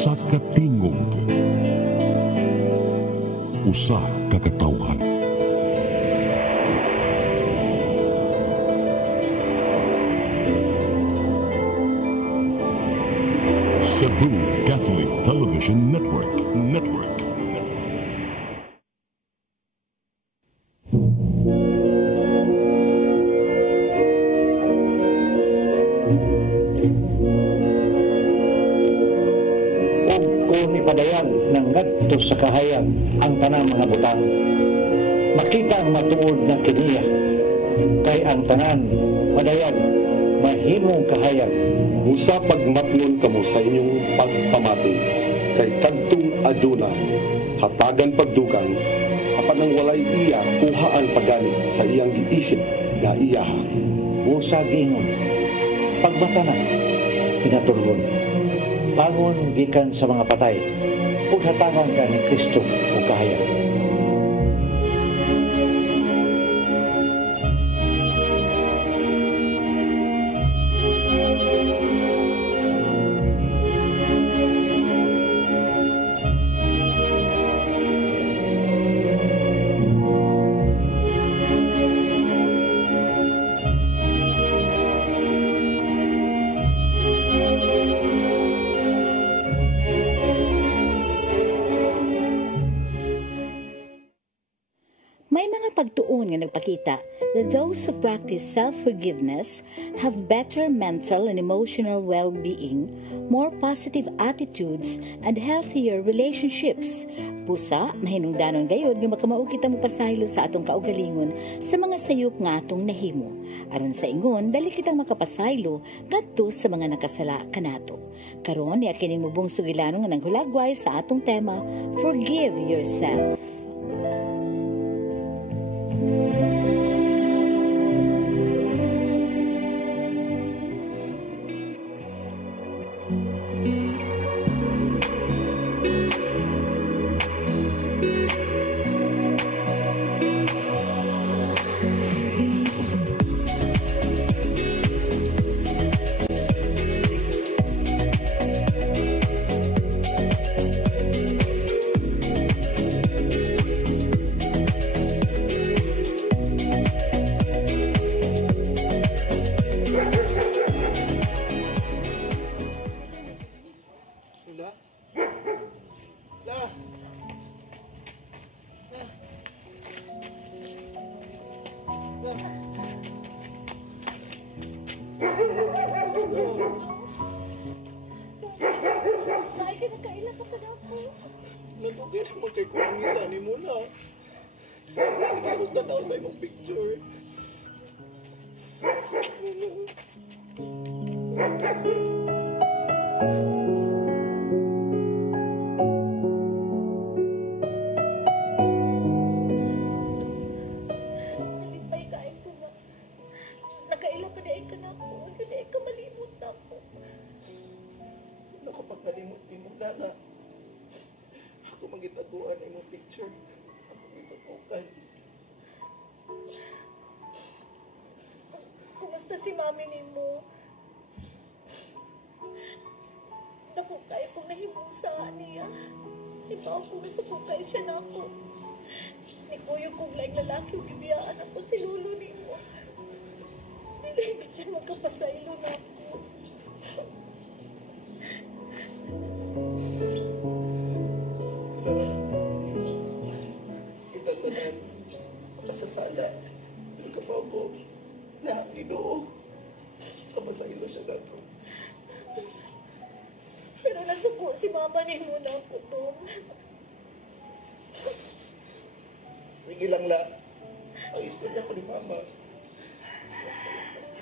usa ka tingog, usa ka katawhan. Cebu Catholic Television Network. Sa kahayag ang tanang mga butang, makita ang matuod na kiniya, kay ang tanan madayag mahimong kahayag. Usa pagmatlon kamo sa inyong pagpamati, kay kadtong aduna hatagan pagdugang, apan ang walay iya kuhaan pagani sa iyang giisip na iyaha. Usa gingon, pagmatanan pinatulgon, bangon gikan sa mga patay, ug hatagan ka ni Kristo o kahayag. Pagtuon nga nagpakita that those who practice self-forgiveness have better mental and emotional well-being, more positive attitudes, and healthier relationships. Pusa, mahinungdanon gayod nga makamao kita mapasaylo sa atong kaugalingon sa mga sayop nga atong nahimo. Aron sa ingon, dali kitang makapasaylo ngadto sa mga nakasala kanato. Karon ni kining mubong sugilanon nga nanghulagway sa atong tema, Forgive Yourself. Kumusta si mami nimo? Dako kay kung nahimusa niya. Ibaw ko nasukukay siya na ako. Ni kuyo kong laing lalaki o gibiyaan ako si lolo nimo. Hindi siya magkapasaylo na ako. Itatanan, makasasala. Ikaw ko. Na, Ginoo. Kapasaylo siya gato. Pero nasuko si mama ni Muna ako doon. Sige lang la. Ang istorya ko ni mama.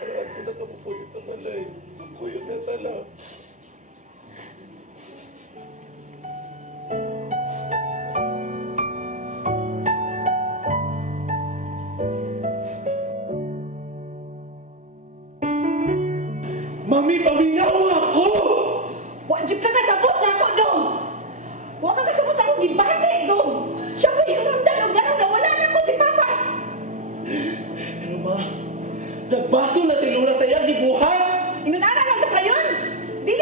Kaya ako na kapupuyot ang malay. Kapupuyot na tala. Mami, paminaw ako! Wajib ka kasabot na ako doon! Huwag ka kasabot sa akong gibate doon! Siya ko yung nandalog na wala na ko si Papa! Ano ma? Nagbaso na si Lula sa iyang gibuhat! Ingunara lang ka sa yun! Dili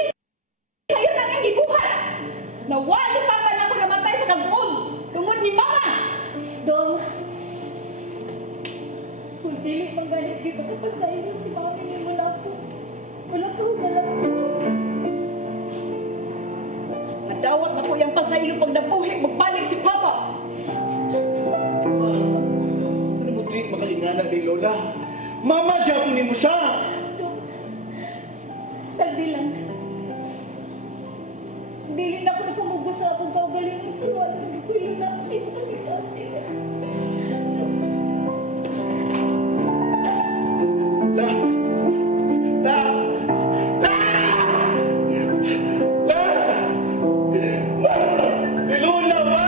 Dawat na ko yung pasaylo pag nabuhi, magbalik si Papa. Ano mo treat makalingana ni Lola? Mama, jabunin mo siya! Sagdi lang. Dili na ako napamugos sa akong kaugalingon. Turuan na ko yung nasin kasi. La! La! La! La! Ma! Si Lola, ma!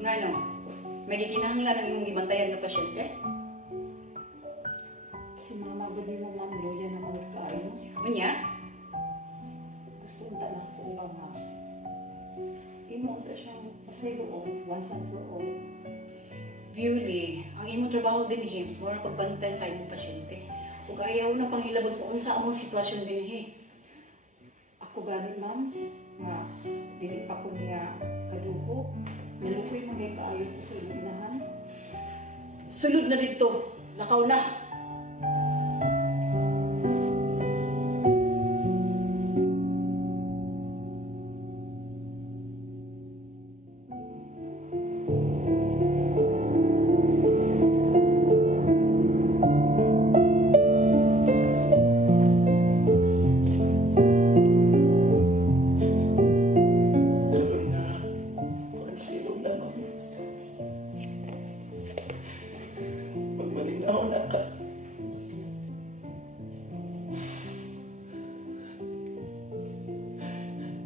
Nga no, may gikinahanglan ang imong gibantayan nga pasyente? Si Mama ba mo, Ma'am, loya na mga kayo? Unya? Gusto nita na ko nga. Imo ta siyang pasaylo once and for all. Viuli, ang imong trabaho din mura pagbantay sa imong pasyente. Ug ayaw na panghilabot kung unsa among sitwasyon din Ako ganit, Ma'am, nga dili pa ko niya kadugo. Nalukoy mo ngay kaayo ko sa inahan. Sulod na dito, lakaw na.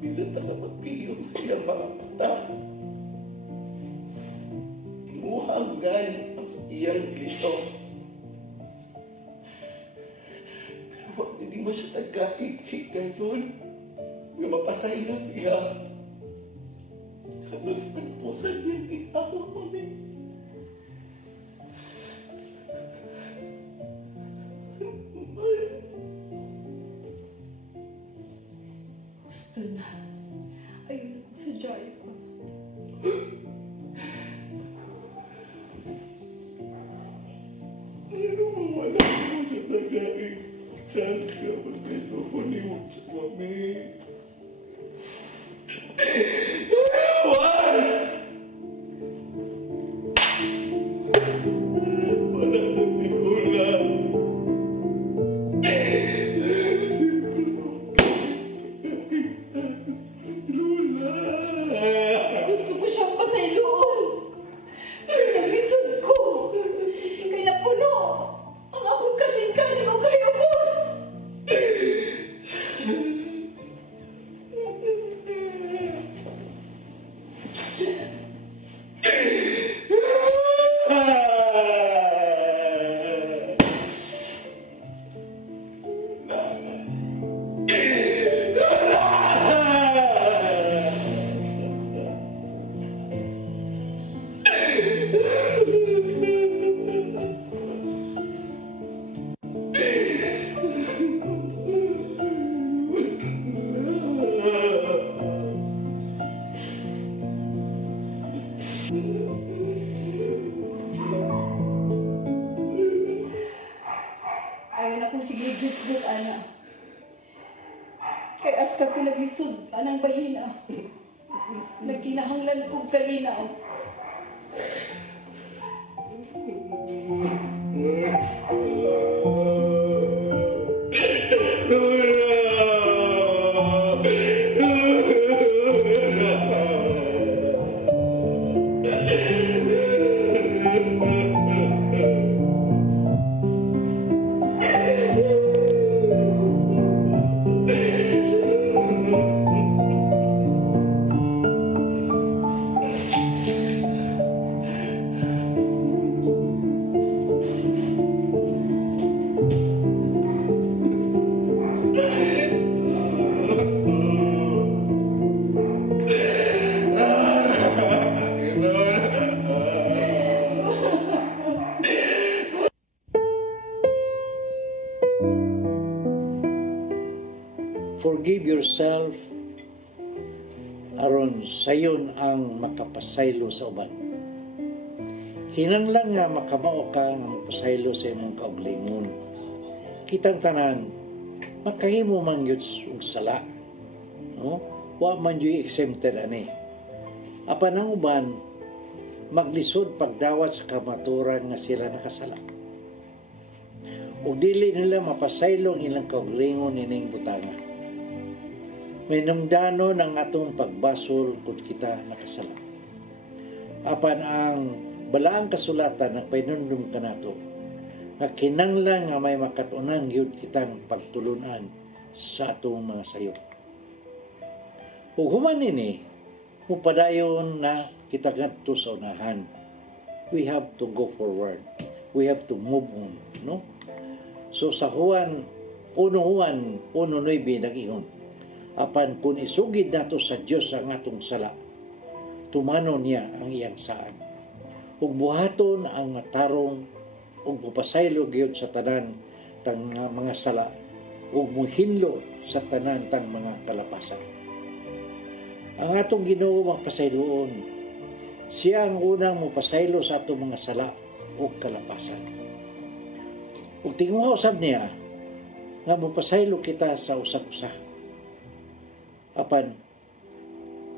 Bisan pa sa pagpiliyong sa iyang mga mata. Imuhanggan ang iyang Kristo. Pero wag hindi mo siya tagkahig-hig doon. Yung mapasay na siya. Halos ang pusan niyang itawa mo niya. Gusto na. Ayun ako sa Jai ko. Pero wala mo sa tagaing. Saan ka magkito ko niwag sa kami? Wala na si Lola. Gusto ko siyang pasayloon. Naglisod ko. Kaya puno. Ang akong kasing-kasing o kayo, boss. Ayaw na kong sige gusgot, ana. Kay hasta ko naglisod, anang bahina. Nagkinahanglan kong kalinaw. Forgive yourself aron sayon ang makapasaylo sa uban. Kinahanglan nga makamao ka nga mapasaylo sa imong kaugalingon. Kitang tanan makahimo man gyud og sala. No? Wa man gyud exempted ani. Apan ang uban maglisod pagdawat sa kamaturan nga sila nakasala. Ug dili nila mapasaylo ang ilang kaugalingon ining butanga. May namdanon ang atong pagbasol kung kita nakasala. Apan ang balaang kasulatan na painundom ka nato, nga kinanglan nga may makatunang yun kitang pagtulunan sa atong mga sayo. Ug human ini, mupadayon na kita ngadto sa unahan. We have to go forward. We have to move on. No? So sa Juan 1:9 nag-ingon, apan kung isugid nato sa Dios ang atong sala, tumano niya ang iyang saan. Ug buhaton ang tarong ug mupasaylo gyud sa tanan tang mga sala ug muhinlo sa tanan tang mga kalapasan. Ang atong Ginoo magpasayloon. Siya ang unang mupasaylo sa atong mga sala ug kalapasan. Ug tingwa usab niya nga mupasaylo kita sa usap-usa. Apan,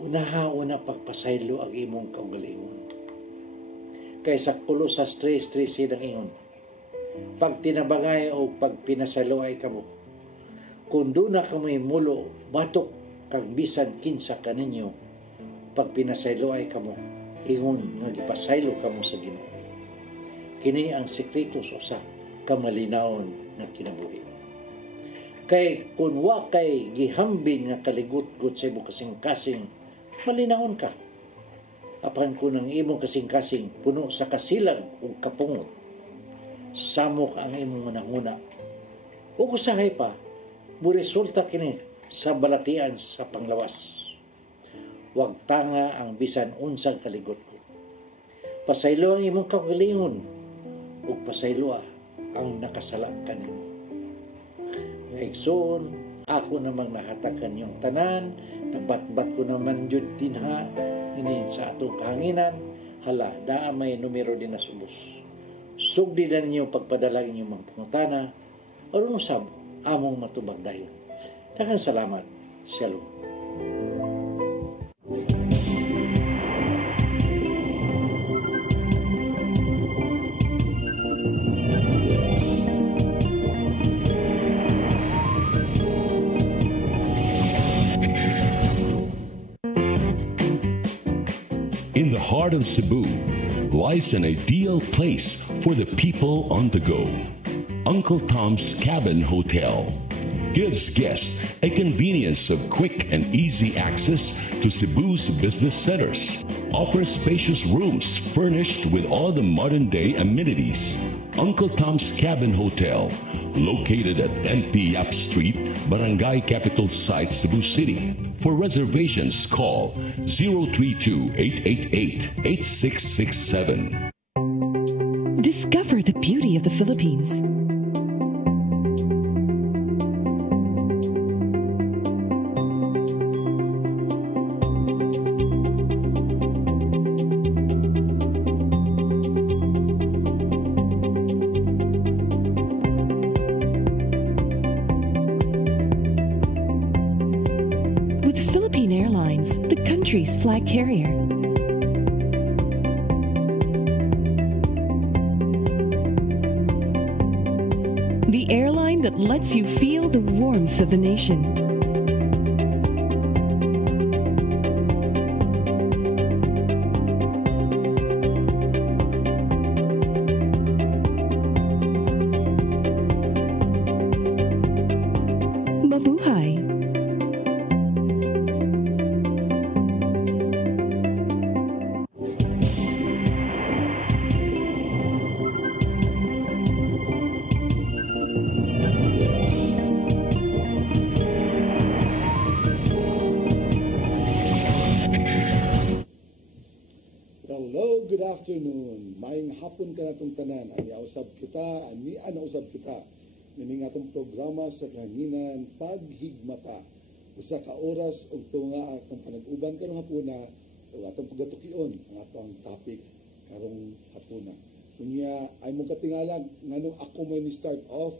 una pagpasaylo ang imong kaugalingon. Kaysa Kolosas 3:13 ang ingon, pag tinabangay o pag pinasaloay kamo, kung doon na kamo'y mulo, batok kag bisan kinsa kaninyo, pag pinasayloay kamo, ingon nga gipasaylo kamo sa Ginoo. Kini ang sekreto sa usa ka malinawon nga kinabuhi. Kay kung wa kay gihambin nga kaligut-gut sa imong kasing-kasing, malinawon ka. Apan kung ang imong kasing-kasing puno sa kasilag o kapungot, samok ang imong mananguna. O usahay pa, muresulta kini sa balatian sa panglawas. Wag tanga ang bisan unsang kaligut-gut. Pasaylo ang imong kaugalingon o pasaylo ang nakasala kanimo. Igsoon, ako namang nahatakan yung tanan, nabatbat ko naman yun dinha, ini sa atong kahanginan, hala, daa may numero din na subos. Sugdi na ninyo pagpadala inyong mga pangutana, o usab, among matubag dayon. Daghang salamat. Shalom. In the heart of Cebu lies an ideal place for the people on the go. Uncle Tom's Cabin Hotel gives guests a convenience of quick and easy access to Cebu's business centers. Offers spacious rooms furnished with all the modern-day amenities. Uncle Tom's Cabin Hotel, located at NP Yap Street, Barangay Capital Site, Cebu City. For reservations, call 032-888-8667. Discover the beauty of the Philippines. Flag carrier. The airline that lets you feel the warmth of the nation. Mabuhay. Good afternoon. Maayong hapon ka natong tanan. Ani usab kita, ani ana usab kita. Ning atong programa sa kahanginan paghigmata. usa ka oras ug tunga atong panag-uban karong hapuna ug atong pagatukion ang atong topic karong hapuna. Unya ay mong katingalag nganong ako may ni start off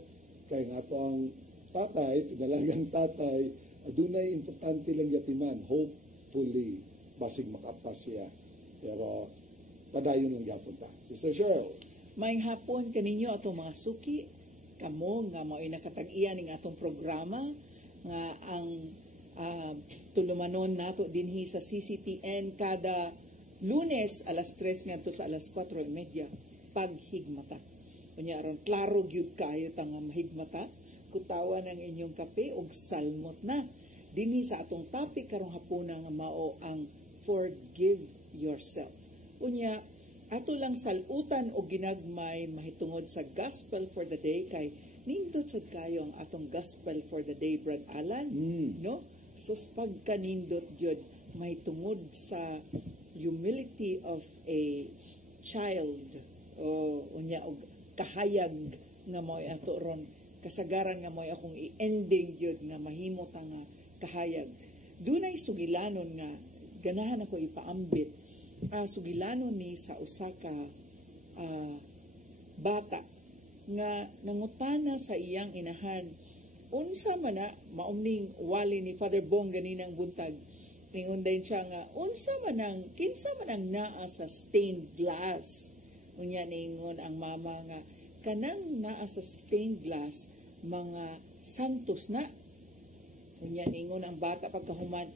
kay nga atong tatay, pinalagang tatay, adunay importante lang yatiman, hopefully basig makapas siya. Pero padayon lang gyapon ta. Sister Cheryl. Maayong hapon kaninyo atong mga suki, kamo nga mao'y nakatag-iya ning atong programa nga ang tulumanon nato dinhi sa CCTN kada Lunes alas 3 ngadto sa alas 4:30 paghigmata. Unya aron klaro gyud kaayo ta nga mahigmata, kutawan ang inyong kape ug salmot na. Dinhi sa atong topic karong hapuna nga mao ang forgive yourself. Unya ato lang salutan o ginagmay mahitungod sa gospel for the day kay nindot sad kayo ang atong gospel for the day, Brad Alan, no? So pagkanindot jud mahitungod sa humility of a child o unya og kahayag nga mo'y ato ron kasagaran nga mo'y akong i-ending jud nga mahimo ta nga kahayag. Dunay sugilanon nga ganahan ako ipaambit. Sugilanon ni sa usa ka bata nga nangutana sa iyang inahan unsa man na maumning wali ni Father Bong ganinang buntag ningon din siya nga unsa man ang kinsa man ang naa sa stained glass. Unya ningon ang mama nga kanang naa sa stained glass mga santos na. Unya ningon ang bata pagkahuman,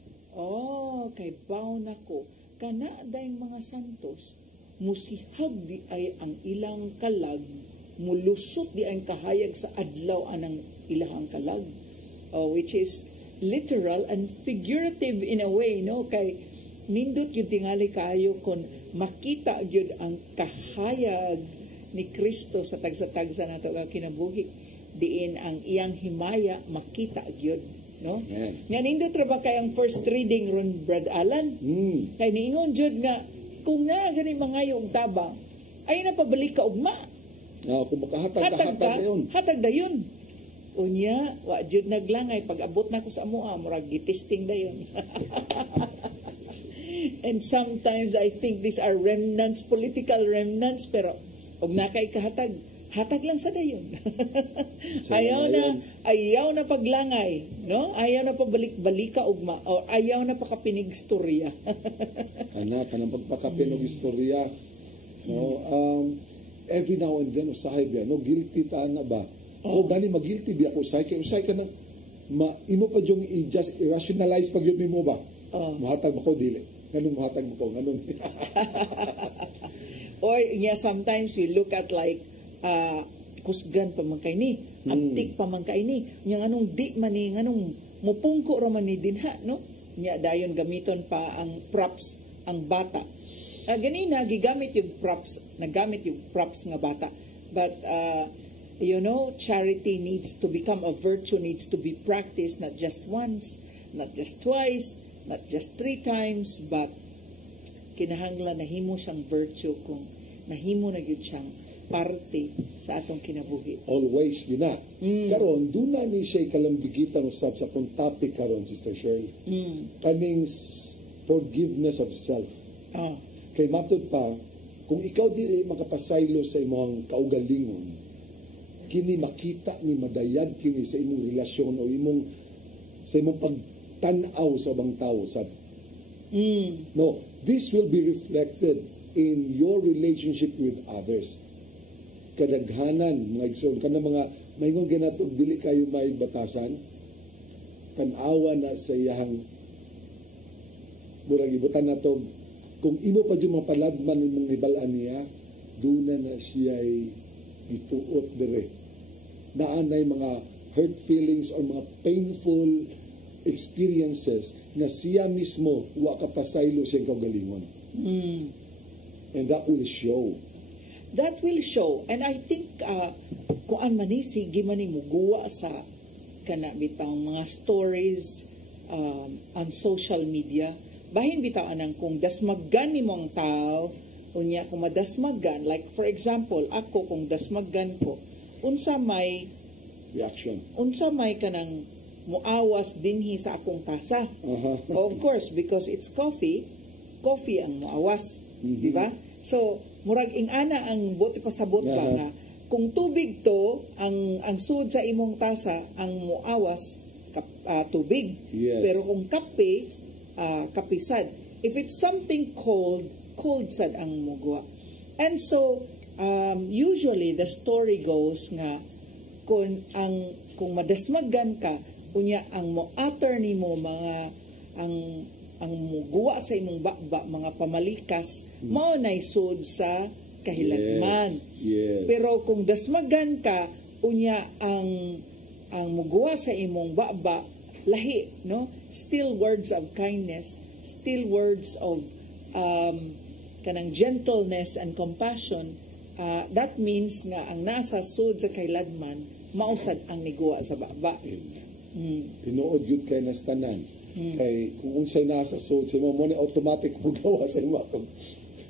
kay baw nako kana dayang mga santos musihag di ay ang ilang kalag, mulusot di ang kahayag sa adlaw anang ilang kalag, which is literal and figurative in a way, no? Kay nindot yung tingali kayo kung makita yun ang kahayag ni Kristo sa tagsa-tagsa na ito kinabuhi, diin ang iyang himaya makita yun, no? Nga nindot ra ba kay ang first reading ron, Brad Alan? Kay niingon jud nga kung naa gani mangayo og tabang ay napabalik ka ugma. Kung makahatag hatag dayon. Unya, wa jud naglangay pag abot na ko sa amoa, murag gitesting dayon. And sometimes I think these are remnants, political remnants, pero og nakay kahatag, hatag lang sa dayon. ayaw na paglangay, no? Ayaw na pabalik-balika ugma, o ayaw na pakapinig istorya. Kanang pagpakapinog istorya. No, every now and then usahay biya, no, guilty ta na ba? O gani mag-guilty biya ko usay ka na imo pa yung i-just irrationalize pag yun mo ba? Muhatag mo ko dili. Ganun muhatag mo ko, ganun. Or yeah, sometimes we look at like kusgan pa man kay ni, antik pa man kay ni, nya anong di man ni, anong mupungko ra man ni dinha, no? Nya dayon gamiton pa ang props ang bata. Ganina gigamit yung props, nagamit yung props nga bata. But you know, charity needs to become a virtue, needs to be practiced not just once, not just twice, not just 3 times, but kinahanglan nahimo siyang virtue kung nahimo na gyud siyang parte sa atong kinabuhi. Always yun na. Karon, doon na ni siya kalambigitan usab sa atong topic karon, Sister Shirley. Kaning forgiveness of self. Kay matod pa, kung ikaw di makapasaylo sa imong kaugalingon, kini makita ni madayag kini sa imong relasyon o sa imong pagtanaw sa ubang tawo sad. No, this will be reflected in your relationship with others. Kadaghanan mga igsoon kana mga mayngon ginato dili kayo may batasan, tan-awa na sa iyang murag ibutan nato kung imo pa yung mapaladman imong ibalaan niya, doon na siya'y ituot dire. Naanay mga hurt feelings or mga painful experiences na siya mismo wa kapasaylo siyang kaugalingon. And that will show. That will show. And I think kuan man ni sige man ni muguwa sa kana bitang mga stories on social media. Bahin bitaw anang kung dasmaggan nimo ang tao, unya kung madasmaggan, like for example, ako kung dasmaggan ko, unsa may reaction, unsa may kanang muawas dinhi sa akong tasa. Of course, because it's coffee ang muawas, di ba? So, murag ingana ang buti pasabot ba nga kung tubig to ang sud sa imong tasa ang muawas tubig. Pero kung kape kapisad. If it's something cold sad ang mugwa. And so usually the story goes nga kung madasmagan ka unya ang mo-utter nimo mga ang muguwa sa imong baba mga pamalikas mao nay sud sa kahiladman. Pero kung dasmagan ka unya ang muguwa sa imong baba lahi, no? Still words of kindness, still words of kanang gentleness and compassion. That means nga ang nasa sud sa kahiladman mausad ang niguwa sa baba. Tinuod yun kay nastanan. Kay kung unsay nasa sud sa mo ni automatic mo gawa sa imo.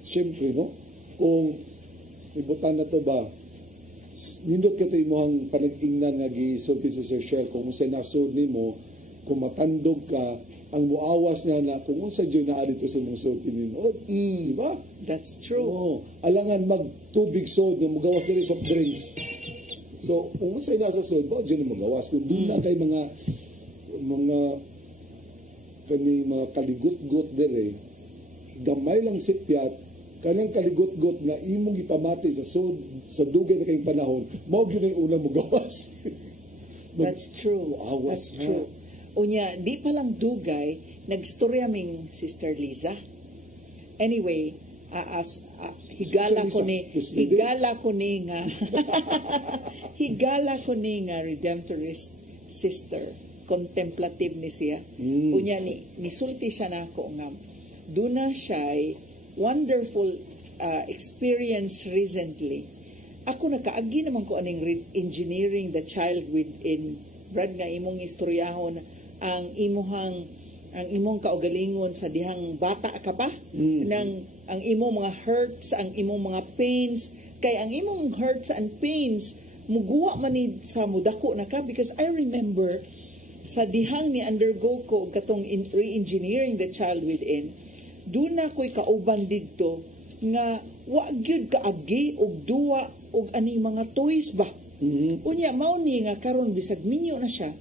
Siyempre, no? Kung ibutan na to ba, nindot ka ito imong panag-ingnan nga gisulti sa Sir Shell kung unsay nasud nimo, kung matandog ka, ang muawas niya na kung unsa dyan na dito sa mong sulti nindot. Di ba? That's true. Alangan magtubig sod, magawas nila soft drinks. So, kung unsay nasa sod, ba dyan na magawas? Kung doon na kay mga kaligot-got dire, gamay lang sipyat, kanang kaligot-got na imong ipamati sa sod, sa dugay na kayong panahon, mao gyud ang unang magawas. That's true. That's true. Unya, di pa lang dugay, nagstorya ming Sister Liza. Anyway, higala ko ni nga redemptorist sister, contemplative ni siya. Unya, nisulti siya na ako nga, duna siya wonderful experience recently. Ako nakaagi naman ko aning engineering the child within. Brad nga imong istoryahon ang imong kaugalingon sa dihang bata ka pa ang imong mga hurts, ang imong mga pains, kay ang imong hurts and pains muguwa man ni sa mudako na ka, because I remember sa dihang ni undergo ko katong re-engineering the child within, doon na ko'y kauban dito nga wa gyud kaagi og duwa og aning mga toys ba. Unya mao ni nga karon bisag minyo na siya,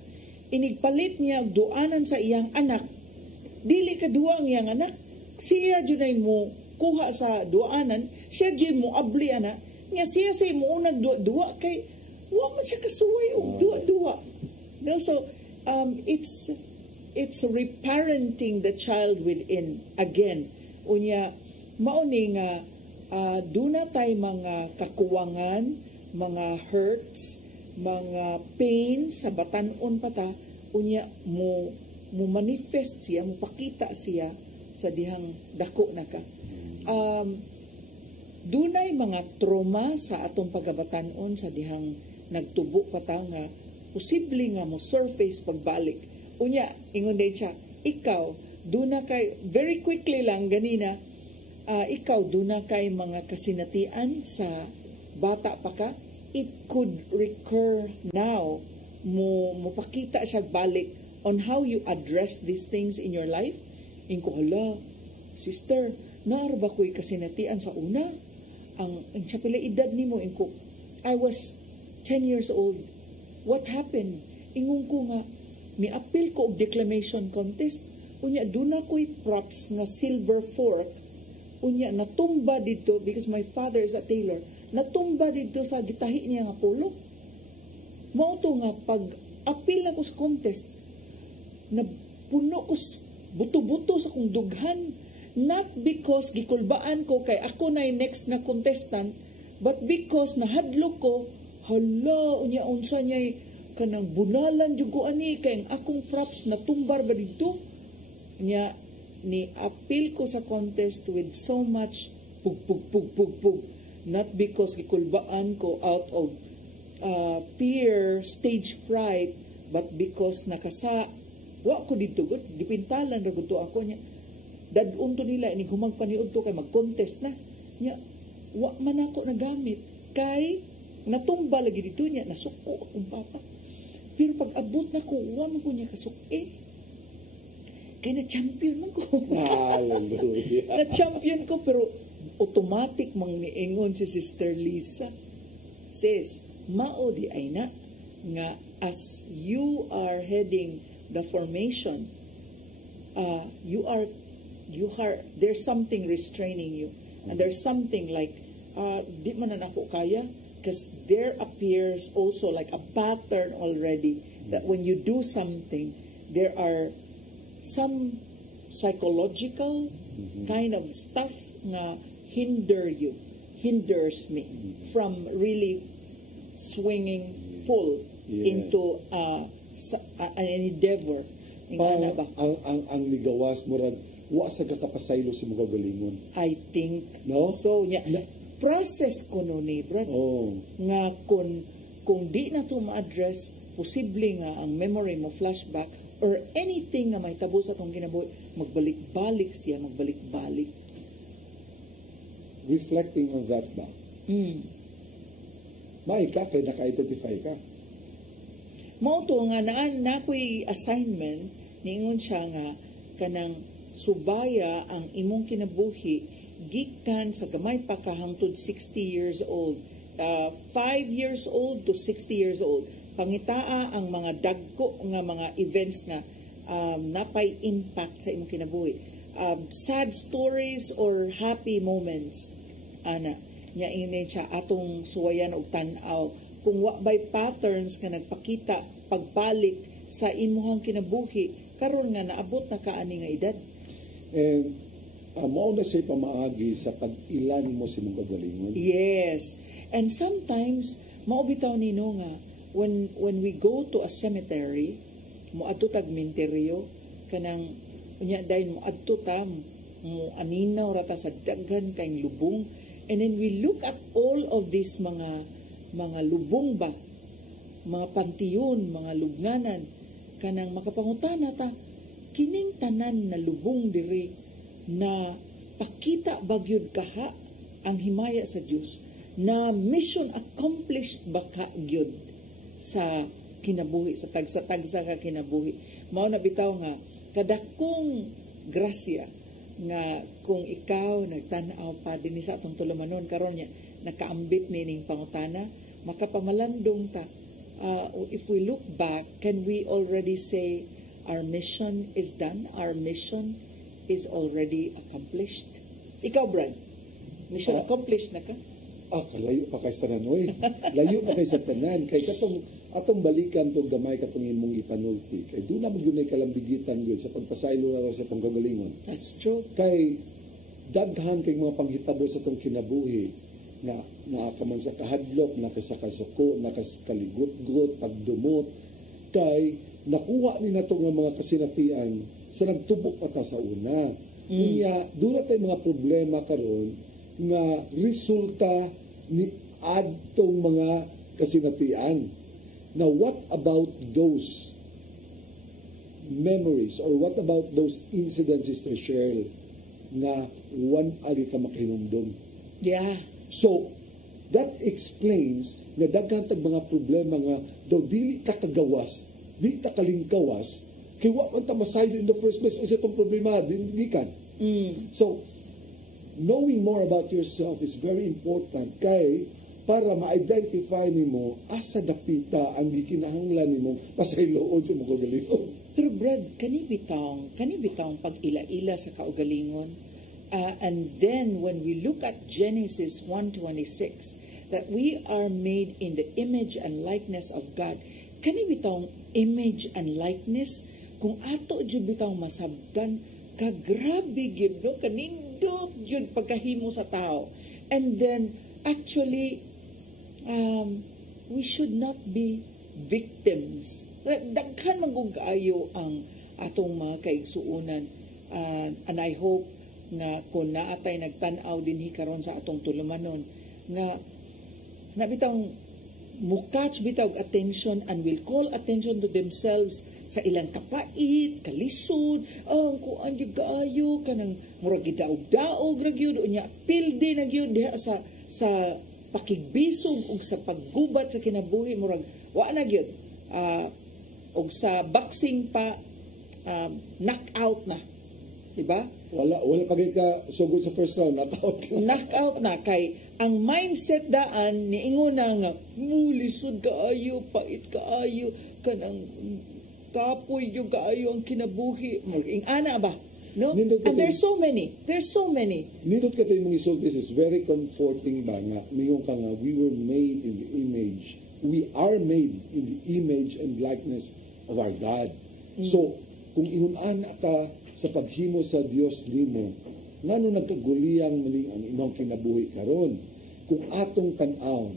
inigpalit niya og duanan sa iyang anak. Dili ka duwa ang iyang anak. Siya jud ay mo kuha sa duanan, siya jud mo abli ana. Nga siya say mo unag duwa kay wa man siya kasuway og duwa. No, so it's reparenting the child within again. Unya mao ni nga duna tay mga kakuwangan, mga hurts, mga pain sa batanon pata, unya mo manifest siya, mo pakita siya sa dihang dako na ka. Dunay mga trauma sa atong pagabatanon sa dihang nagtubo pata nga posible nga mo surface pagbalik. Unya ingon day siya, ikaw duna kay very quickly lang ganina, ikaw duna kay mga kasinatian sa bata pa ka, it could recur now. Mo pakita siya balik on how you address these things in your life. Inko, hala, sister, naaro ba ko'y kasinatian sa una? Ang siya pala edad ni mo, inko, I was 10 years old. What happened? Ingon ko nga, ni-appeal ko og declamation contest. Unya, doon ako'y props nga silver fork. Unya, natumba dito, because my father is a tailor, natumba dito sa gitahi niya nga pulo. Mao to nga pag-appeal na ko sa contest, napuno ko buto-buto sa kong dughan, not because gikulbaan ko kay ako na next na contestant, but because nahadlok ko, hala, unya unsa niya kanang bunalan jud ko ani kay akong props natumbar ba dito. Nya ni appeal ko sa contest with so much pug, not because gikulbaan ko out of fear, stage fright, but because wa ko dito gud dipintalan ra gud ako nya dadun to nila ini humagpaniud to kay mag-contest na nya wa man ako nagamit kay natumba lagi dito nya nasuko akong papa. Pero pag abot na ko, wa man ko niya kasuk kaya na-champion man ko. Hallelujah. Na-champion ko, pero automatic mang niingon si Sister Lisa. Sis, mao di ay na nga as you are heading the formation, there's something restraining you. And there's something like, di man na ako kaya, because there appears also like a pattern already that when you do something, there are some psychological kind of stuff nga hinders me from really swinging full into an endeavor. Ang ligawas mo rin, wa sa kakapasaylo si mga galingon. I think. No? So, process ko no ni, brad. Nga kung di na to ma-address, posible nga ang memory mo, flashback, or anything na may tabo sa itong kinabuhi, magbalik-balik siya, magbalik-balik. Reflecting on that ba? May ka, kaya naka-identify ka. Mauto nga, na ako'y assignment, niingon siya nga, kanang subaya ang imong kinabuhi, gikan sa gamay pa ka hangtod 60 years old, 5 years old to 60 years old, pangitaa ang mga dagko nga mga events na napay impact sa imong kinabuhi. Sad stories or happy moments, ana, nya inin siya atong suwayan og tan-aw. Kung wa bay patterns nga nagpakita pagbalik sa imuhang kinabuhi, karon nga naabot na kaani nga edad. And mao na siya pamaagi sa pag-ilan mo si mong kagalingon. Yes. And sometimes, maubitaw nino nga, when we go to a cemetery, moadto tag menteryo, kanang unya dayon moadto ta, mo aninaw rata sa daghan kayong lubong, and then we look at all of these mga lubong ba, mga pantiyon, mga lubnganan, kanang makapangutana ta, kining tanan na lubong diri na pakita bagyod kaha ang himaya sa Dios, na mission accomplished ba ka gyud sa kinabuhi, sa tagsa-tagsa ka kinabuhi. Mao na bitaw nga kadakong grasya nga kung ikaw nagtan-aw pa dinhi sa atong tulumanon karon nya nakaambit nining pangutana, makapamalandong ta. If we look back, can we already say our mission is done? Our mission is already accomplished? Ikaw, Brad, mission accomplished na ka? Kalayo pa kay sa tanan, oy. Layo pa kay sa tanan. Kay atong balikan tong gamay katong imong ipanulti. Kay doon na magunay kalambigitan gyud sa pagpasaylo na sa tong kagalingon. That's true. Kay daghan kay mga panghitabo sa tong kinabuhi na naakaman sa kahadlok, nakasakasuko, nakakaligot-got, pagdumot, kay nakuha ni nato nga mga kasinatian sa nagtubok pa ta sa una. Unya, doon tayo mga problema karon nga resulta ni adtong mga kasinatian. Now, what about those memories or what about those incidents, Sister Cheryl, na one agi ka makinumdum? Yeah. So, that explains na daghan tag mga problema nga daw dili ka kagawas, di ta kalingkawas, kay wa man ta masayo in the first place sa itong problema gikan. So, knowing more about yourself is very important kay para ma-identify nimo asa dapita ang gikinahanglan nimo pasayloon sa mga kagalingon. Pero Brad, kani bitang pag-ila-ila sa kaugalingon. And then when we look at Genesis 1:26, that we are made in the image and likeness of God. Kani bitang image and likeness, kung ato jud bitang masabtan, kagrabe gyud no, kanindot gyud pagkahimo sa tao. And then actually we should not be victims. Daghan magugaayo ang atong mga kaigsuunan, and I hope nga kung naatay nagtan-aw dinhi karon sa atong tulumanon nga nabitang mukatch bitaw attention and will call attention to themselves sa ilang kapait, kalisod, kuan gyud kaayo kanang murag gidaog-daog ra gyud unya pildi na gyud diha sa pakigbisog ug sa paggubat sa kinabuhi murag wa na gyud og sa boxing pa knockout na, di ba? Wala pagay ka sugod sa first round, knockout na kay ang mindset daan niingon nga lisod kaayo, pait kaayo, kanang kapoy yung kaayo ang kinabuhi. Maging ana ba? No? And there's so many. Nindot ka tayo mong isog, this is very comforting ba nga, mayroon ka nga, we were made in the image, we are made in the image and likeness of our God. So, kung ihunana ka sa paghimo sa Dios nimo, ngano nagkaguliyang muli ang imong kinabuhi karon? Kung atong tan-awon,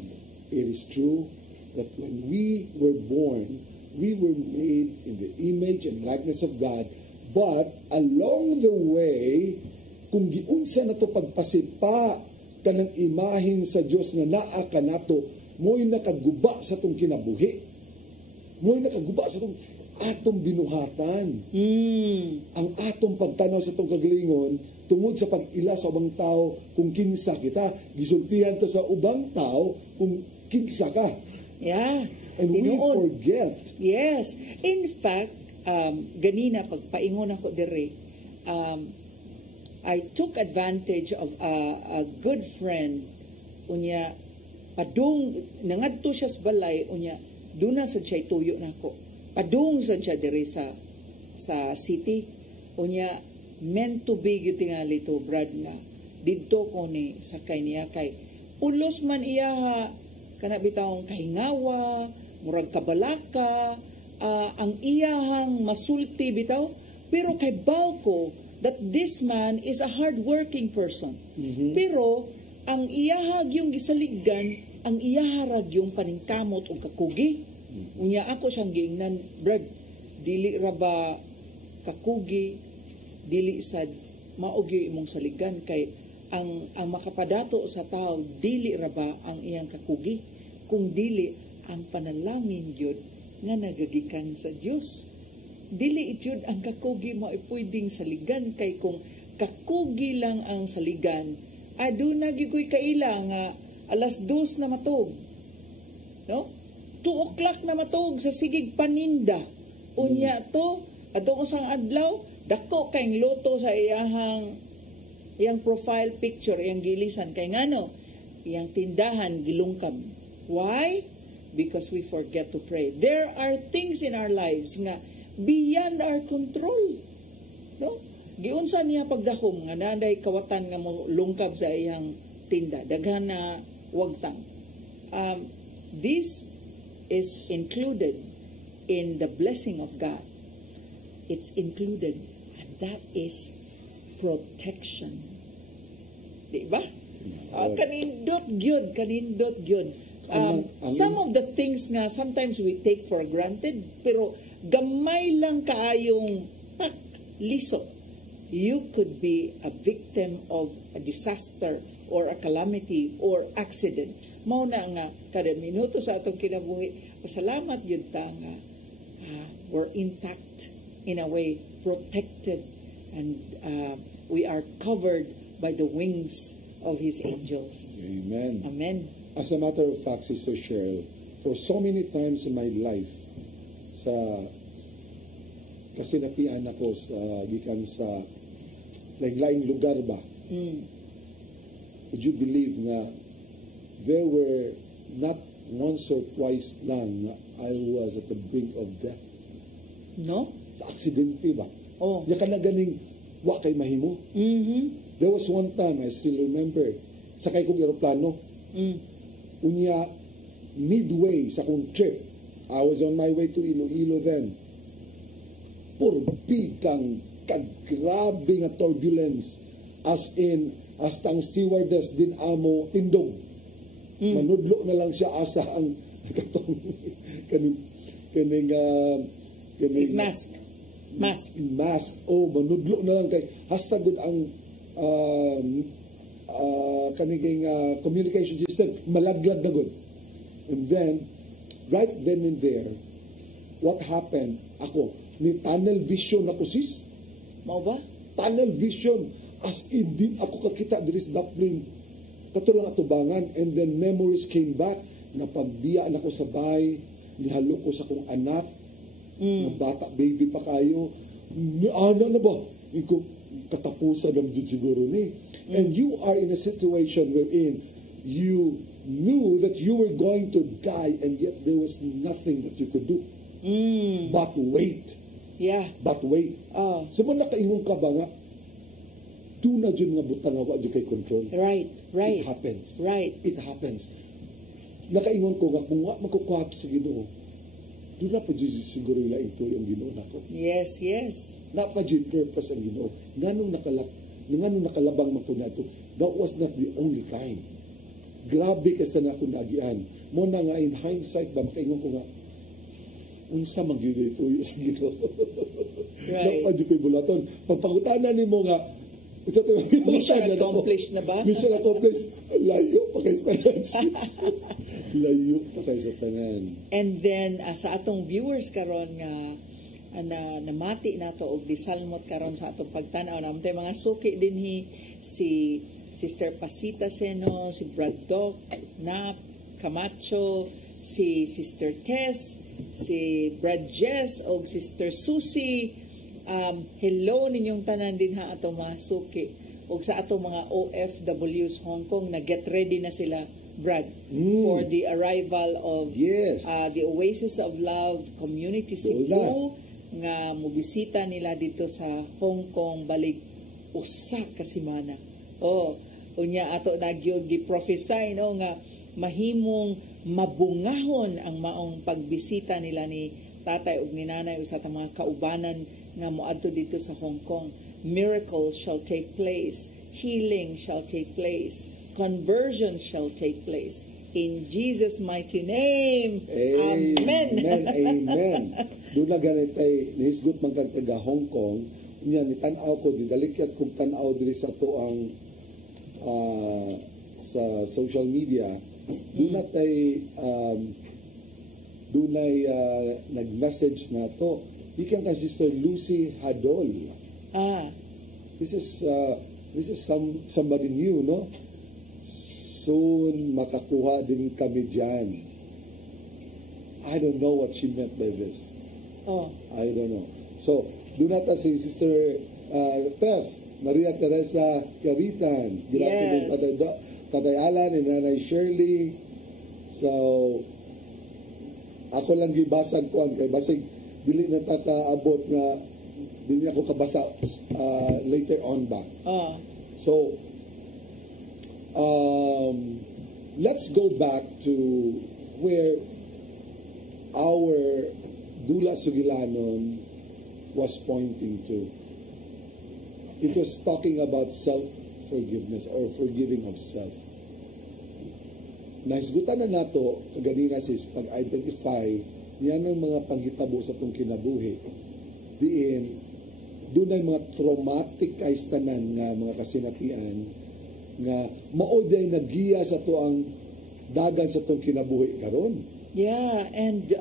it is true that when we were born, we were made in the image and likeness of God, but along the way, kung giunsa na to pagpasipa kanang imahin sa Dios nga naa ka nato, mo'y nakaguba sa tong kinabuhi. Mo'y nakaguba sa tong atong binuhatan. Ang atong pagtanaw sa itong kagalingon tungod sa pag-ila sa ubang tao kung kinsa kita. Gisultihan ta sa ubang tao kung kinsa ka. Yeah. And we forget. Yes. In fact, ganina pagpaingon ako dire, I took advantage of a good friend. Unya, padung, nangadto siya sa balay, unya, doon na sa siya tuyo na ako. Padung sa siya dire sa city. Unya, meant to be yung tingali to, Brad, na dito ko ni sakay niya kay ulos man iya kana bitawong kahingawa, murag kabalaka, ang iyahang masulti bitaw, pero kay baw ko that this man is a hard-working person. Pero ang iyahag yung gisaligan, ang iyaharag yung paningkamot o kakugi. Unya ako siyang giingnan, Brad, dili ra ba kakugi, dili sad maugyo imong saligan kay ang makapadato sa tao dili ra ba ang iyang kakugi, kung dili ang panalangin gyud nga nagagikan sa Dios. Dili ityud ang kakugi mo ay pwedeng saligan kay kung kakugi lang ang saligan, aduna gyud kaila nga alas 2 na matog. No? 2 o'clock na matog sa sigig paninda. Unya to, adto sang adlaw, dako kayong loto sa iyang profile picture, iyang gilisan. Kay ngano, iyang tindahan gilungkab. Why? Because we forget to pray. There are things in our lives nga beyond our control. No? Giunsa niya pagdakom nga naday kawatan nga mo lungkab sa iyang tinda. Daghan na wagtang. This is included in the blessing of God. It's included, and that is protection. Diba? Kanindot gyud. Some of the things nga sometimes we take for granted, pero gamay lang kaayong liso. You could be a victim of a disaster or a calamity or accident. Mao na nga kada minuto sa atong kinabuhi, pasalamat gyud ta nga we're intact in a way, protected, and we are covered by the wings of His angels. Amen. Amen. As a matter of fact, Sister Cheryl, for so many times in my life, kasi napian ako gikan sa lain-laing lugar ba, would you believe nga there were not once or twice lang na I was at the brink of death? No? Sa aksidente ba? Oh. Ya ka na ganing wa kay mahimo. There was one time, I still remember, sakay kong aeroplano. Unya, midway sa kong trip, I was on my way to Iloilo then. Purbi kang kagrabe nga turbulence, as in, as tang stewardess din amo tindog. Manudlo na lang siya asa ang kaning his mask. Manudlo na lang kay hasta gud ang kaniging communication system malaglag na gud. And then right then and there, what happened, ako ni tunnel vision ako, sis. Mao ba? Tunnel vision, as in din ako kakita diri sa plane. Kato lang atubangan, and then memories came back. Napagbiya na ko sa bahay, nihalo ko sa kong anak, Ng bata, baby pa kayo. Ano na ba? Katapusan ng dyan siguro ni. And you are in a situation wherein you knew that you were going to die and yet there was nothing that you could do. But wait. Yeah. But wait. So man nakaingon ka ba nga, do na dyan nga butang awa dyan kay control. Right. It happens. Right. It happens. Nakaingon ko nga, kung nga magkukwato sa Ginoo, do na pa dyan siguro ilain po yung Ginoo na ko. Yes. Na pa dyan purpose ang Ginoo. Nganong nakalabang man ko na ito, that was not the only time. Grabe ka sa na ako nagian. Mo na nga in hindsight ba, makaingon ko nga, unsa magyugoy po yung sa Ginoo. Right. Na pa dyan po bulaton. Pagpangutanan ni mo nga, mission accomplished na ba? Mission accomplished. Layo pa kayo sa tanan. Layo pa kayo sa tanan. And then, sa atong viewers karon nga, namati nato og disalmot karon sa atong pagtanaw namtay mga suki dinhi si Sister Pasita Seno, si Brad Doc Nap Camacho, si Sister Tess, si Brad Jess og Sister Susie. Hello ninyong tanan din ha atong mga suki og sa atong mga OFWs Hong Kong na get ready na sila Brad for the arrival of the Oasis of Love Community Cebu nga mobisita nila dito sa Hong Kong balik usa ka semana. Unya ato nagyog gi-prophesy no nga mahimong mabungahon ang maong pagbisita nila ni tatay ug ni nanay usa ta mga kaubanan nga moadto dito sa Hong Kong. Miracles shall take place, healing shall take place, conversions shall take place. In Jesus' mighty name. Amen. Amen. Doon na ganit ay nahisgot man kang taga Hong Kong. Unya ni tan-aw ko didalikyat kung tan-aw diri sa to ang sa social media. Doon na tay nag-message na to. Ikan kay Sister Lucy Hadoy. This is somebody new, no? Soon makakuha din kami dyan. I don't know what she meant by this. I don't know. So, doon nata si Sister Tess, Maria Teresa Caritan. Yes. Tatay Alan and Nanay Shirley. So, ako lang gibasag ko kay basig dili na takaabot nga dili ako kabasa later on ba. So, let's go back to where our Dula Sugilanon was pointing to. It was talking about self-forgiveness or forgiving of self. Nahisgutan na nato ganina sis pag-identify yan ang mga panghitabo sa itong kinabuhi. Diin, doon ay mga traumatic kaistanan nga mga kasinatian nga maoday nagiya sa to ang dagan sa itong kinabuhi karon. Yeah, and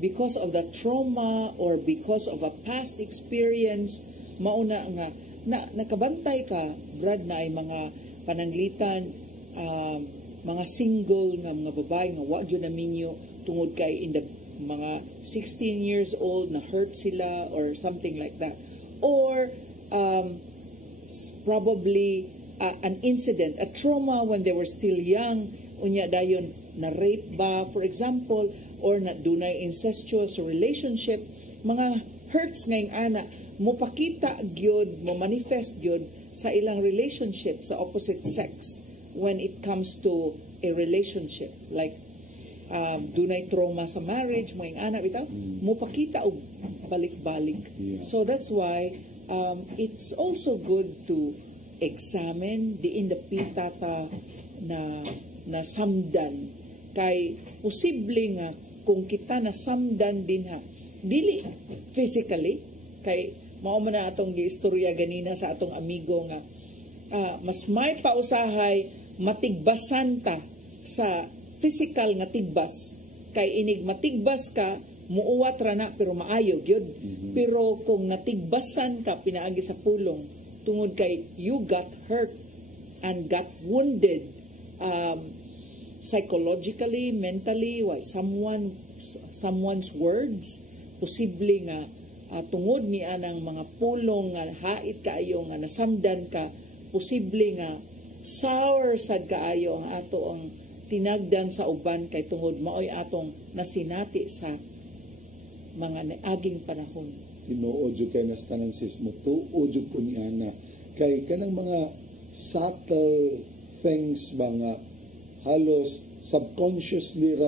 because of the trauma or because of a past experience, mauna nga nakabantay ka, Brad, na ay mga pananglitan, mga single nga mga babae nga wa jud na minyo tungod kay in the mga 16 years old na hurt sila or something like that, or probably an incident, a trauma when they were still young, unya dayon na rape ba for example, or na dunay incestuous relationship, mga hurts ngayong ana mo pakita gyud, mo manifest gyud sa ilang relationship sa opposite sex when it comes to a relationship like dunay trauma sa marriage mo yung anak bitaw mo pakita og balik-balik. So that's why it's also good to examine the indapita ta na samdan kay posible nga kung kita na samdan din ha dili physically kay mao man na atong giistorya ganina sa atong amigo nga mas may pausahay matigbasan ta sa physical nga tigbas kay inig matigbas ka muuwat ra na pero maayo gyud. Pero kung natigbasan ka pinaagi sa pulong tungod kay you got hurt and got wounded psychologically, mentally, someone's words posible nga tungod ni anang mga pulong nga hait kaayo nga nasamdan ka, posible nga sour sad kaayo ang ato ang tinagdan sa uban kay tungod maoy atong nasinati sa mga naaging panahon. Tinuod jud kay nas tanan sis mo, tuod jud ko niya na kay kanang mga subtle things ba nga halos subconsciously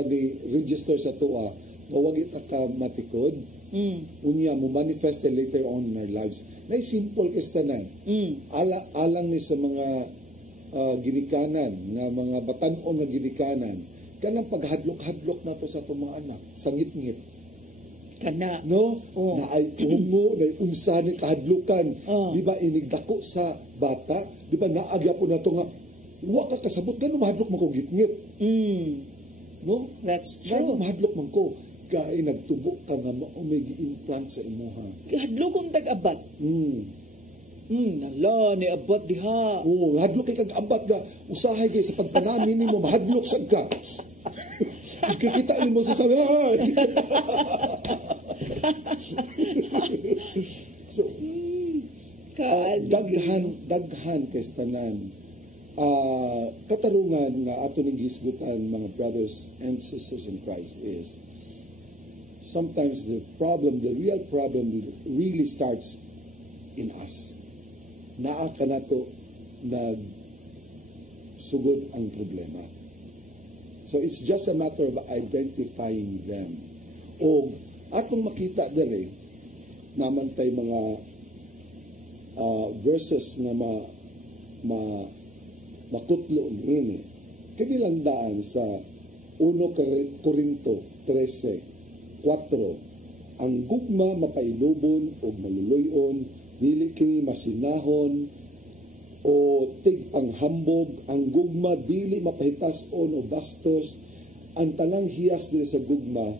register sa tuwa mawagi ta ka matikod. Unya mo manifest later on in our lives. Nay simple kastanan. Alang ni sa mga ginikanan nga mga batan-on nga ginikanan kanang paghadlok-hadlok nato sa atong mga anak sa ngit-ngit. Kana no na ay ungo na unsa ni kahadlukan di ba inigdako sa bata di ba naagya po nato nga wa ka kasabot gano mahadlok man ko gitngit no that's true gano mahadlok man ko kay nagtubo ka nga mao may gi-implant sa imuha hadlok kong tag-abat nala ni abat diha hadlok kay kag-abat ga usahay kay sa pagpanami nimo mahadlok sad ka ikikita nimo sa sabahan so daghan kastanan katarungan nga ato ning gisgutan mga brothers and sisters in Christ is sometimes the real problem really starts in us. Naa ka na to sugod ang problema. So it's just a matter of identifying them. O atong makita dere naman tay mga verses nga makutlo ini. Kanilang daan sa 1 Corinto 13:4 ang gugma mapailubon o maluluyon dili kini masinahon o tig ang hambog ang gugma dili mapahitas-on o bastos ang tanang hiyas diri sa gugma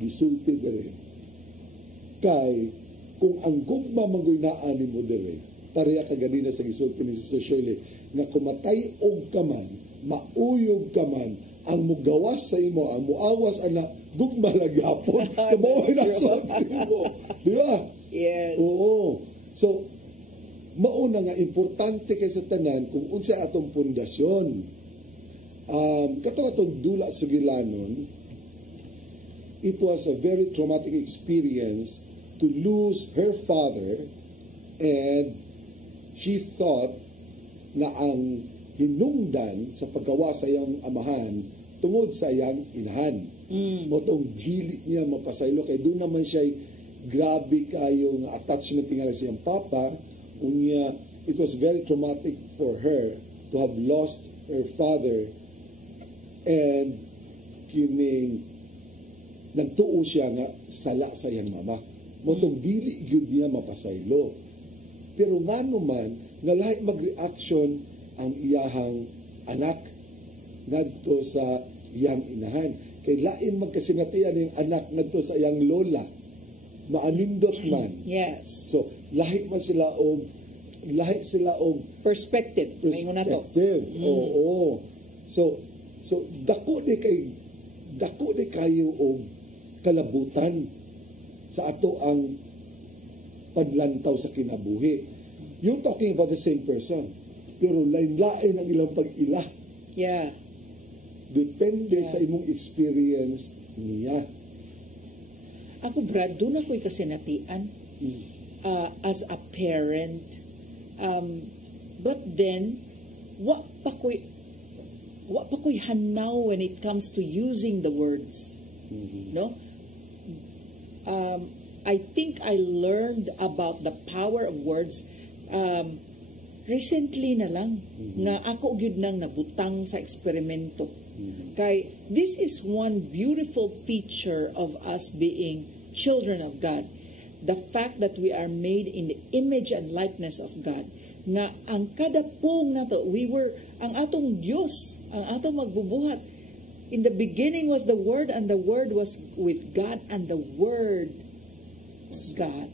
gisulti diri kay kung ang gugma manguynaan nimo diri pareha ka ganina sa gisulti ni Sister Shirley nga kumatay og ka man mauyog ka man ang mugawas sa imo ang muawas ana gugma lagyapon kamoy na sa mo di ba yes oo so mauna nga importante kay sa tanan kung unsa atong pundasyon katong dula sa Gilanon it was a very traumatic experience to lose her father and she thought na ang hinungdan sa paggawa sa iyang amahan tungod sa iyang inahan. Motong dili niya mapasaylo kay doon naman siya grabe kayo nga attachment nga sa iyang papa. Unya, it was very traumatic for her to have lost her father and kining nagtuo siya nga sala sa iyang mama. Motong dili gyud niya mapasaylo. Pero ngano man nga lahi mag-reaction ang iyahang anak ngadto sa iyang inahan kay lain magkasinatian yung anak ngadto sa iyang lola maanindot man yes so lahi sila og perspective oo so dako di kayo og kalabutan sa ato ang paglantaw sa kinabuhi. You're talking about the same person. Pero lain-lain ang ilang pag-ila. Yeah. Depende sa imong experience niya. Ako, Brad, doon ako'y kasinatian as a parent. But then, wa pa ko'y hanaw when it comes to using the words. No? I think I learned about the power of words recently na lang nga ako gyud nang nabutang sa eksperimento. Kay this is one beautiful feature of us being children of God. The fact that we are made in the image and likeness of God. Nga ang kada pong nato, ang atong Dios, ang atong magbubuhat. In the beginning was the Word and the Word was with God and the Word God.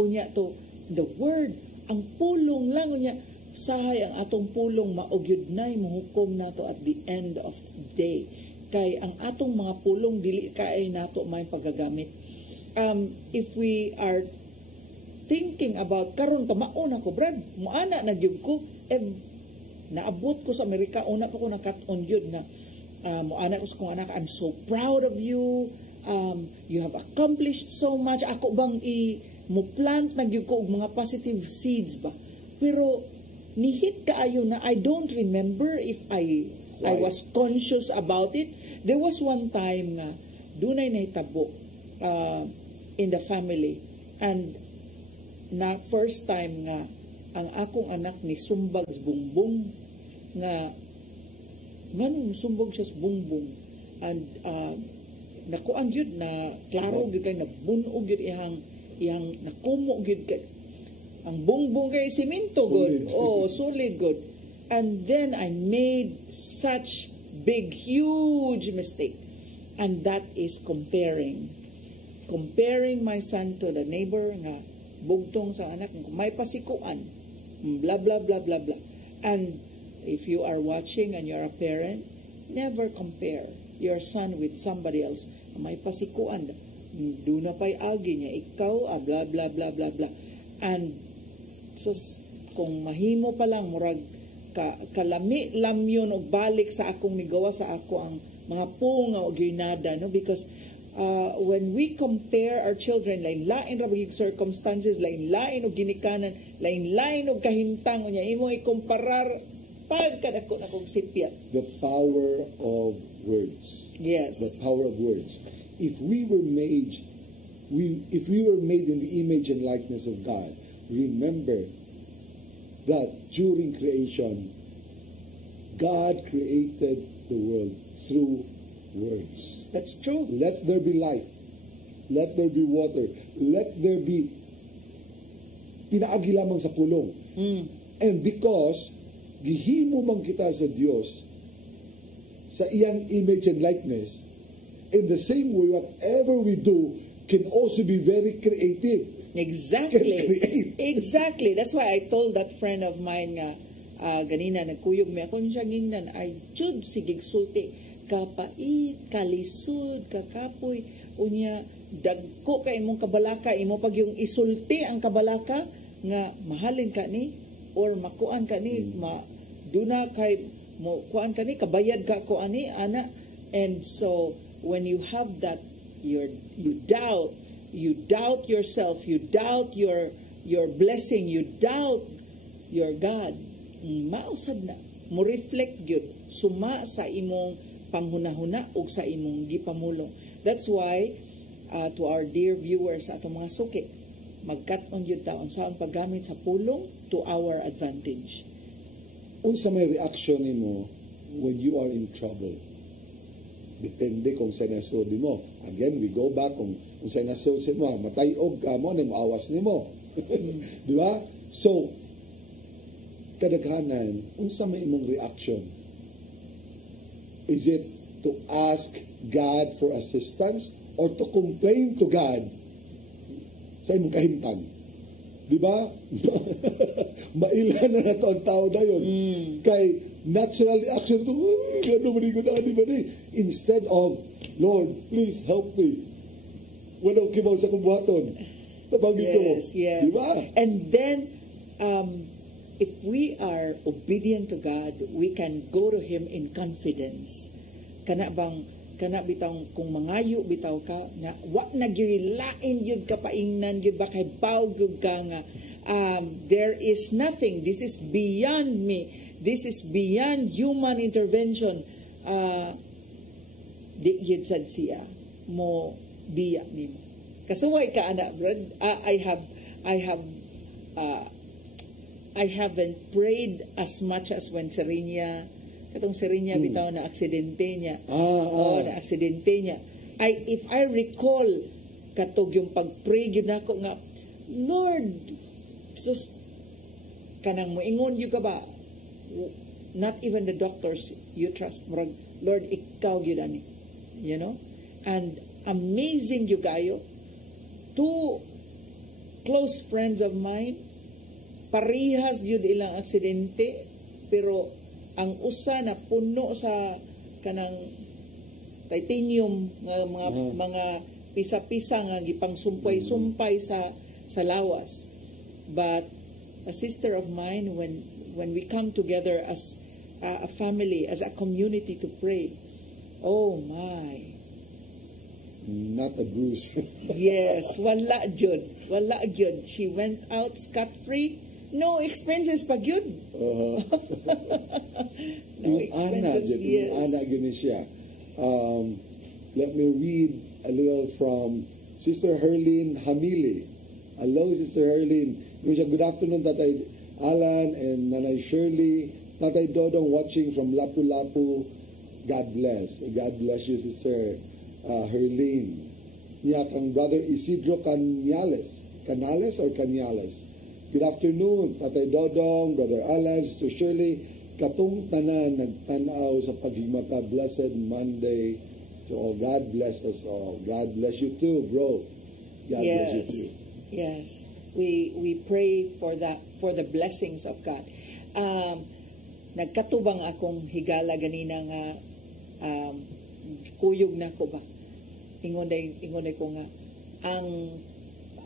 Unya to, the word, ang pulong lang, unya, sahay ang atong pulong maugyod na'y muhukom nato at the end of the day. Kay ang atong mga pulong, dili kay nato may pagagamit. if we are thinking about karon pa mauna ko Brad muana na gyud ko naabot ko sa Amerika una pa ko nakat-on yun na muana ko sa kong anak I'm so proud of you you have accomplished so much ako bang mo plant na gyud ko og mga positive seeds ba pero nihit kaayo na I don't remember if I was conscious about it. There was one time nga dunay nahitabo in the family and na first time nga ang akong anak ni sumbag sa bungbong nga nganong sumbog siya sa bungbong and nakuan gyud na klaro gyud kay nabunog gyud iyang nakumo gyud kay ang bungbong kay simento good solid good and then I made such big huge mistake and that is comparing my son to the neighbor nga bugtong sa anak may pasikuan blah blah blah blah blah and if you are watching and you're a parent never compare your son with somebody else may pasikuan do na pay agi niya ikaw blah blah blah blah blah and so kung mahimo pa lang murag kalami lam yun og balik sa akong migawa sa ako ang mga punga o ginada no because when we compare our children, lain-lain ra bigig circumstances, lain-lain og ginikanan, lain-lain og kahintang unya imo ikumparar pagkadako na kog sipyat. The power of words. Yes. The power of words. If we were made in the image and likeness of God, remember that during creation, God created the world through words. That's true. Let there be light. Let there be water. Let there be pinaagi lamang sa pulong. And because gihimo man kita sa Dios sa iyang image and likeness, in the same way whatever we do can also be very creative. Exactly. Exactly. That's why I told that friend of mine nga ganina nagkuyog mi ako siya ngingnan ay jud sigig sulti kapait, kalisod, kakapoy, unya dagko kay imong kabalaka, imo pag yung isulti ang kabalaka nga mahalin ka ni or makuan ka ni, duna kay mo kuan ka ni, kabayad ka ko ani ana. And so when you have that, you doubt yourself, you doubt your blessing, you doubt your God. Mausab na mo reflect gyud suma sa imong panghunahuna o sa imong gipamulong. That's why to our dear viewers atong mga suki, magkat-on yun taon saan paggamit sa pulong to our advantage. Unsa may reaction nimo when you are in trouble? Depende kung sa nasod mo. Again, we go back kung sa nasod mo, matayog ka mo, awas nimo. Di ba? So, kadaghanan, unsa may imong reaction? Is it to ask God for assistance or to complain to God sa imong kahimtang? Di ba? Mailan na nato ang tao na yun. Kay natural reaction to, instead of, Lord, please help me. Walang kibaw sa kumbuhaton. Tabagi ko. Yes. Di ba? And then, if we are obedient to God, we can go to Him in confidence. Kana bitaw kung mangayo bitaw ka na wa nagilain yun ka paingnan yun ba kay bawg yun ka nga there is nothing, this is beyond me, this is beyond human intervention. Di yun sad siya mo biya nimo. Kasuway ka ana brad. I haven't prayed as much as when Serenia, katong Serenia bitaw na aksidente niya. Na aksidente niya. If I recall katog yung pag-pray gyud nako nga, Lord, sus kanang moingon gyud ka ba? Not even the doctors you trust. Lord, ikaw gyud ani. You know? And amazing gyud kayo. Two close friends of mine, parihas yun ilang aksidente, pero ang usa na puno sa kanang titanium mga pisa-pisa nga gipang sumpay-sumpay sa lawas. But a sister of mine, when we come together as a family, as a community to pray, oh my, not a bruise. yes, wala jud. She went out scot-free. No expenses pa gyud. No expenses, yes. Ana gyud siya. Let me read a little from Sister Herlene Hamili. Hello, Sister Herlene. Good afternoon, Tatay Alan and Nanay Shirley. Tatay Dodong watching from Lapu-Lapu. God bless. God bless you, Sister Herlene. Niya kang Brother Isidro Canales. Canales or Canales? Good afternoon, Tatay Dodong, Brother Alan, Sister Shirley. Katong tanan nagtanaw sa paghimata. Blessed Monday. So God bless us all. God bless you too, bro. God bless you too. Yes. We pray for the blessings of God. Nagkatubang akong higala ganina nga kuyog na ko ba. Ingonday ko nga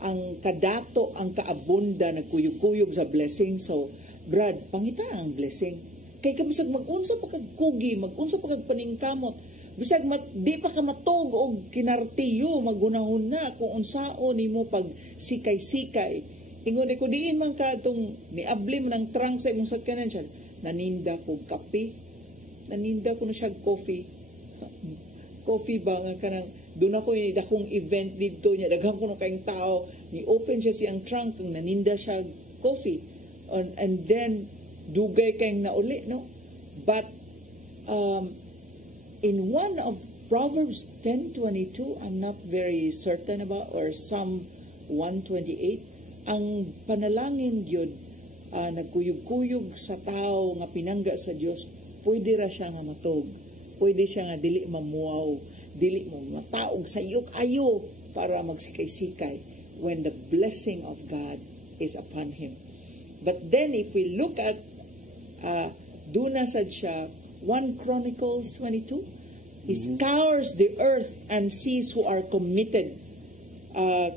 ang kadato, ang kaabunda nagkuyog-kuyog sa blessing. So, Brad, pangita ang blessing. Kay kabisag mag-unsa pa kag kugi, mag-unsa pa kag paningkamot. Bisag di pa ka matog og kinartiyo, magunahon na kung unsaon nimo pag sikay-sikay. Ingon ko diin man ka itong niabli man ang trunk sa imong sakyanan siya. Naninda ko kape. Naninda ko na siya coffee. Coffee ba nga kanang doon ako yung dakong event dito niya. Daghang ko na kayong tao. Ni-open siya siyang trunk kung naninda siya coffee. And then, dugay kayong nauli, no? But, in one of Proverbs 10:22, I'm not very certain about, or Psalm 128, ang panalangin gyud nagkuyog-kuyog sa tao nga pinangga sa Dios, pwede ra siya nga matog. Pwede siya nga dili mamuaw, dili mo mataog sa iyok ayo para magsikay-sikay when the blessing of God is upon him. But then if we look at duna sad siya 1 Chronicles 22, he scours the earth and sees who are committed.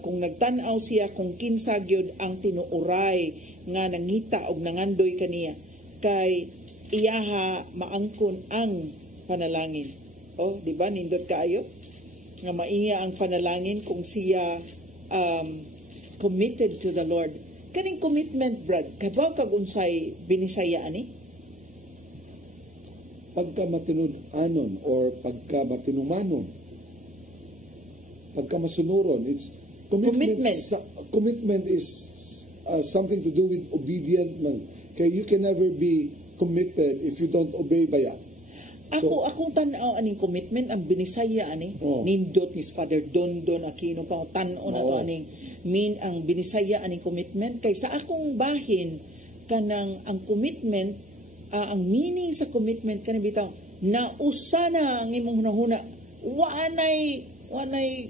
Kung nagtanaw siya kung kinsa gyud ang tinuoray nga nangita og nangandoy kaniya, kay iyaha maangkon ang panalangin. Di ba nindot kaayo nga mainga ang panalangin kung siya committed to the Lord. Kaning commitment, Brad, kabaw kag unsay binisaya ani? Pagka matinud-anon or pagka matinumanon, pagka masunuron, it's commitment. Commitment is something to do with obedient man. Kaya you can never be committed if you don't obey baya. Akong tanaw aning commitment ang binisaya ani nindot ni Father Dondon Aquino pa tan-on na to aning ang binisaya aning commitment kay sa akong bahin kanang ang commitment ang meaning sa commitment kanang bitaw na usana ang imong hunahuna wanay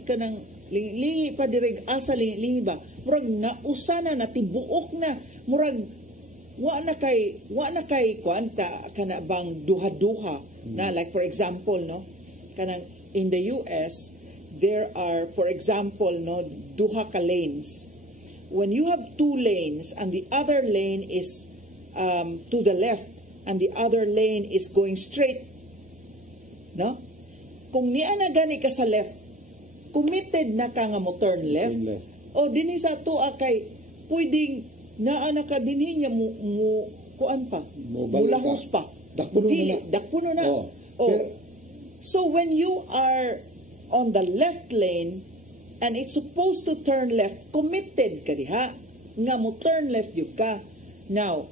kanang lingi pa direg asa lingi ba murag na usana na tibuok na murag wa na kay kwanta kana bang duha-duha na like for example no kanang in the US there are for example no duha ka lanes. When you have 2 lanes and the other lane is to the left and the other lane is going straight, no, kung niya na gani ka sa left, committed na ka nga mo turn left. O dinhi sa tuwa kay pwedeng naa na ka dinhi niya mo kuan pa mulahos pa dakpuno na. So when you are on the left lane and it's supposed to turn left, committed ka diha nga mo turn left yun ka. Now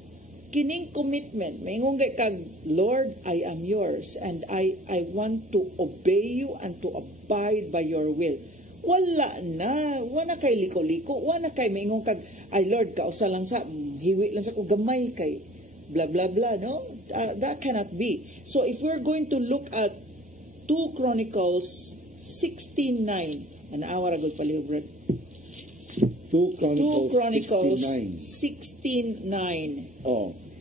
kining commitment maingon kag Lord, I am yours and I want to obey you and to abide by your will. Wala kay liko-liko, wala kay maingon kag ay Lord kausa lang sa hiwi lang sa ko gamay kay blah blah blah, no, that cannot be. So if we're going to look at 2 Chronicles 16:9, an hour ago palibro. 2 Chronicles 16:9.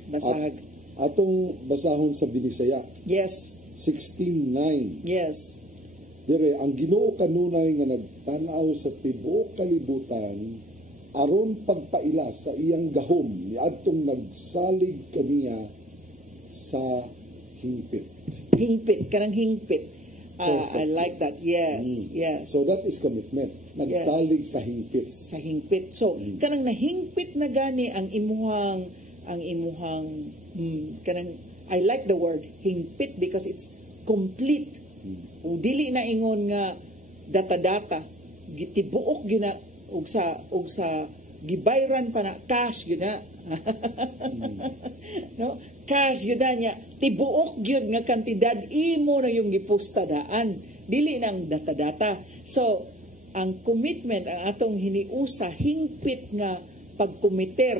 Basahag. Atong basahon sa binisaya. Yes. 16:9. Yes. dire ang Ginoo kanunay nga nagtanaw sa tibuok kalibutan aron pagpaila sa iyang gahom niadtong nagsalig kaniya sa hingpit. Hingpit, kanang hingpit. I like that. Yes, yes. So that is commitment. Nagsalig sa hingpit. Sa hingpit. So, kanang nahingpit na gani ang imuhang kanang, I like the word hingpit because it's complete. Ug dili na ingon nga data-data, gitibuok gyud na og sa gibayran pa na cash gyud na. No? Cash gyud na niya, tibuok gyud nga kantidad imo na yung gipostadaan, dili nang data-data. So, ang commitment ang atong hiniusa hingpit nga pagkomiter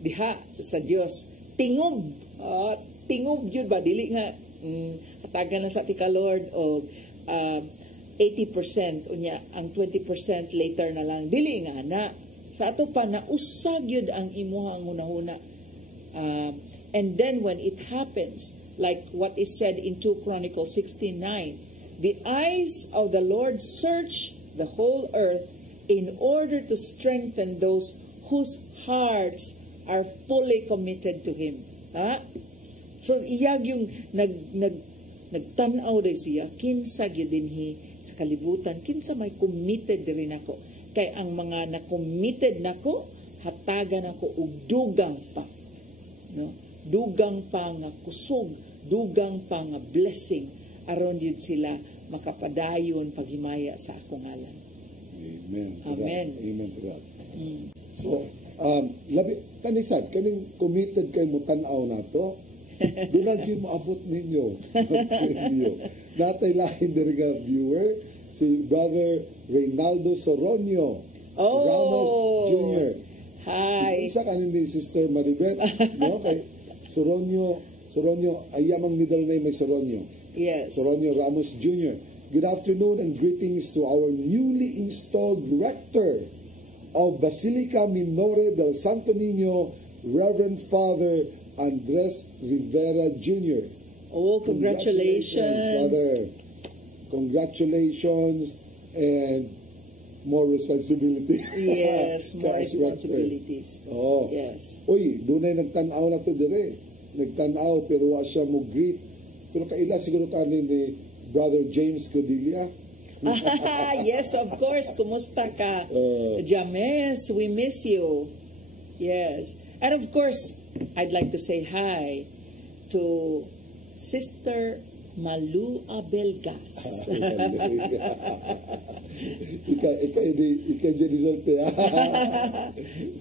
diha sa Dios. Tingob gyud ba dili nga hatagan lang sa tika Lord o 80% unya ang 20% later na lang, dili nga na sa ato pa na usag yun ang imuhang hunahuna. And then when it happens, like what is said in 2 Chronicles 16:9, the eyes of the Lord search the whole earth in order to strengthen those whose hearts are fully committed to Him. So iyag yung nagtanaw day siya, kinsa gyud dinhi sa kalibutan, kinsa may committed diri nako. Kay ang mga na-committed nako, hatagan ako og dugang pa. No? Dugang pa nga kusog, dugang pa nga blessing aron yun sila makapadayon paghimaya sa akong ngalan. Amen. Amen. Amen to that. So, kanisad, kaning committed kay mo tanaw nato, doon yung maabot ninyo. Natay lahin diri nga viewer, si Brother Reynaldo Soronio Ramos Jr. Hi. Isa kanin ni Sister Maribet, no? Kay Soronio, ayamang middle name ay Soronio. Yes. Soronio Ramos Jr. Good afternoon and greetings to our newly installed rector of Basilica Minore del Santo Niño, Reverend Father Andres Rivera Jr. Oh, congratulations. Father. Congratulations and more responsibility. Yes, more responsibilities. Oh. Yes. Uy, dunay nagtanaw na to dire. Nagtanaw pero wa siya mo greet. Pero kaila siguro kanin ni Brother James Codilla. Yes, of course. Kumusta ka? James, we miss you. Yes. And of course, I'd like to say hi to Sister Malu Abelgas. Ika dyan isolte.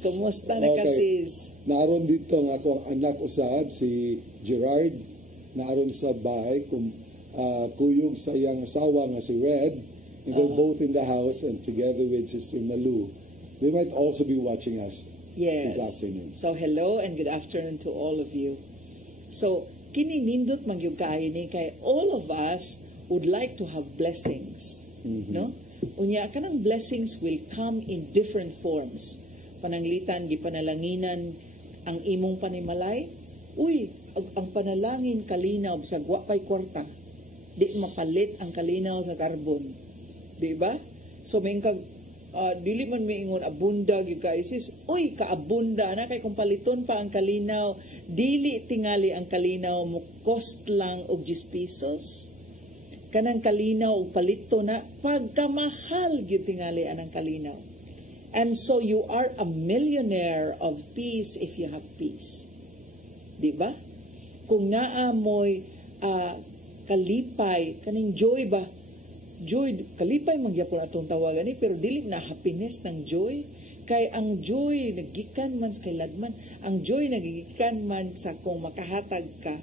Kumusta na ka, sis? Naaron dito ang akong anak usab, si Gerard. Naaron sa bahay, kuyog sa iyang asawa nga si Red. And they're both in the house and together with Sister Malu. They might also be watching us this afternoon. So hello and good afternoon to all of you. So, kininindot magyug kaayo ni kay all of us would like to have blessings. No? Unya kanang blessings will come in different forms. Pananglitan gipanalanginan ang imong panimalay. Uy, ang panalangin kalinaw sa gwapay kwarta. Di mapalit ang kalinaw sa karbon. Di ba? So may kag dili man may ingon abunda gyud ka isis. Uy, kaabunda na kay kung paliton pa ang kalinaw, dili tingali ang kalinaw mo cost lang og 10 pesos. Kanang kalinaw og palito na pagkamahal gyud tingali anang kalinaw. And so you are a millionaire of peace if you have peace. Di ba? Kung naa mo'y kalipay, kaning joy ba? Joy, kalipay mangyapon atong tawagan ni, pero dili na happiness ng joy. Kay ang joy nagikan man sa kailadman, ang joy nagikan man sa kung makahatag ka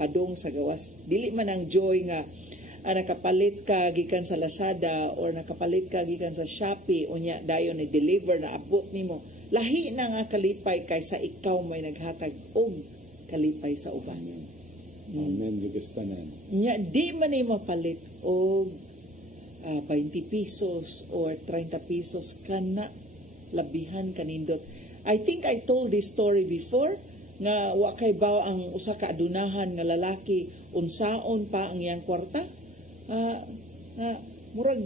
padong sa gawas. Dili man ang joy nga nakapalit ka gikan sa Lazada or nakapalit ka gikan sa Shopee unya dayon ni deliver na abot nimo. Lahi na nga kalipay kaysa ikaw may naghatag og kalipay sa uban. Amen, Diyos tanan. Nya di man ni mapalit og 20 pesos or 30 pesos kana labihan kanindot. I think I told this story before nga wa kay ba ang usa ka adunahan nga lalaki unsaon pa ang iyang kwarta. Murag,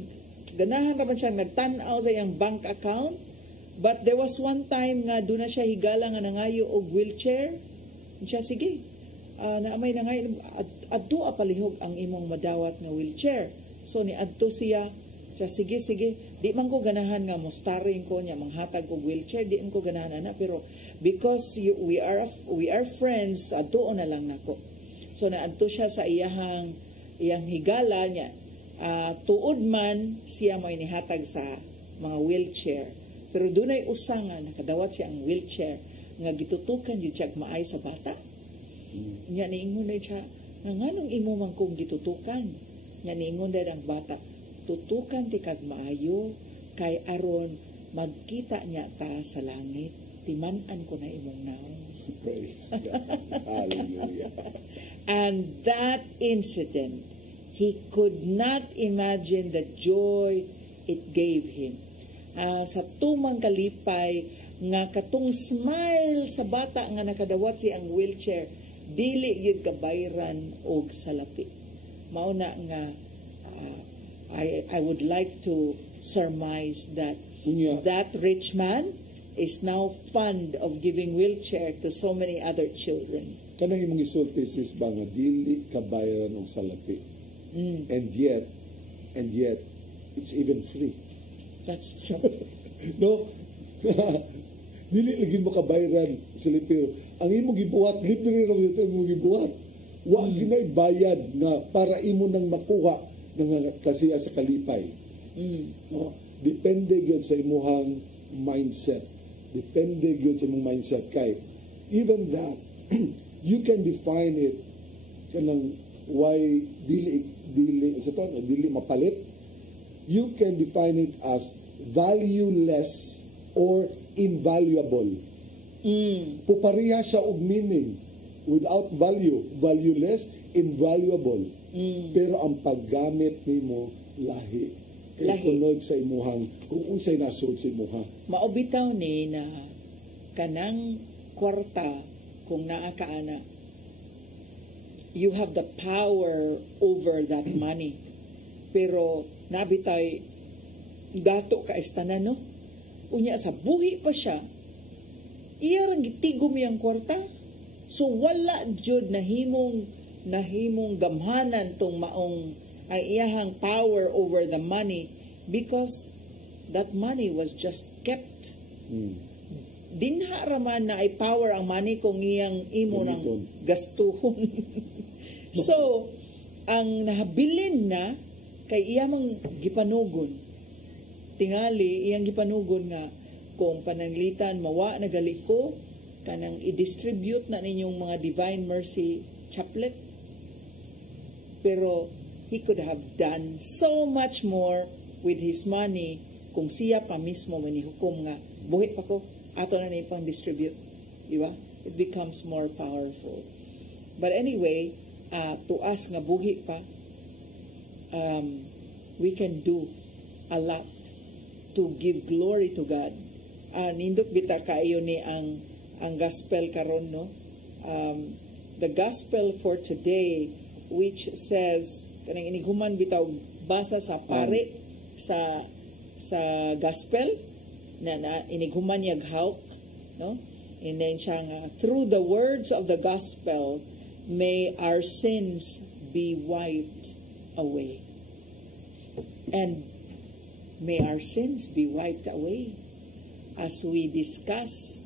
ganahan naman siya nagtanaw sa iyang bank account. But there was one time nga doon na siya higala nga nangayo og wheelchair. Siya, sige, naamay na ngayon, adto palihog ang imong madawat nga wheelchair. So ni adto siya, sige, di man ko ganahan nga mustaring ko niya, manghatag og wheelchair, di man ko ganahan na, pero because we are friends, adto na lang nako. So na adto siya sa iyang higala niya, tuod man siya mo inihatag sa mga wheelchair. Pero dunay usang nga nakadawat siya ang wheelchair nga gitutukan yun siya maay sa bata. Nya niingon na siya, nga nganong imo man kong gitutukan. Nya niingon na ang bata, tutukan ti kag maayo kay aron magkita niya ta sa langit. Timan-an ko na imong naong. Praise God. Hallelujah. And that incident, he could not imagine the joy it gave him. Sa tumang kalipay nga katong smile sa bata nga nakadawat siya ang wheelchair, dili yun kabayran og salapi. Mauna nga I would like to surmise that that rich man is now fond of giving wheelchair to so many other children. Kanang imong isulti sis ba nga dili kabayran og salapi. And yet it's even free. That's true. No? Dili lagi mo kabayran salapi. Ang imong gibuhat, libre ra ito imong gibuhat. Wa ginay bayad nga para imo nang makuha ng kasiya sa kalipay. No? Depende gyud sa imong mindset. Depende gyud sa imong mindset kay even that you can define it kanang why dili mapalit. You can define it as valueless or invaluable. Pupariha siya og meaning. Without value, valueless, invaluable. Pero ang paggamit nimo lahi. Kay kunod sa imuhang, kung unsay nasud sa imuha. Maobitaw ni na kanang kwarta kung naa ka ana, you have the power over that money. Pero nabitay dato ka istanan, no? Unya sa buhi pa siya, iya rang gitigom yang kwarta. So wala jud nahimong gamhanan tong maong ay iyahang power over the money because that money was just kept. Dinha raman na ay power ang money kung iyang imo ng gastuhon. So, ang nahabilin na kay iyamang gipanugon. Tingali, iyang gipanugon nga kung pananglitan mawa nagali ko kanang i-distribute na ninyong mga Divine Mercy chaplet. Pero he could have done so much more with his money kung siya pa mismo manihukom nga buhi pa ko, ato na pang distribute. Di ba? It becomes more powerful. But anyway, to us nga buhi pa, we can do a lot to give glory to God. Nindot bita kaayo ni ang gospel karon, no? The gospel for today, which says kanang inighuman bitaw basa sa pare sa gospel na inighuman yag hawk, no? And then siya nga, through the words of the gospel may our sins be wiped away. And may our sins be wiped away as we discuss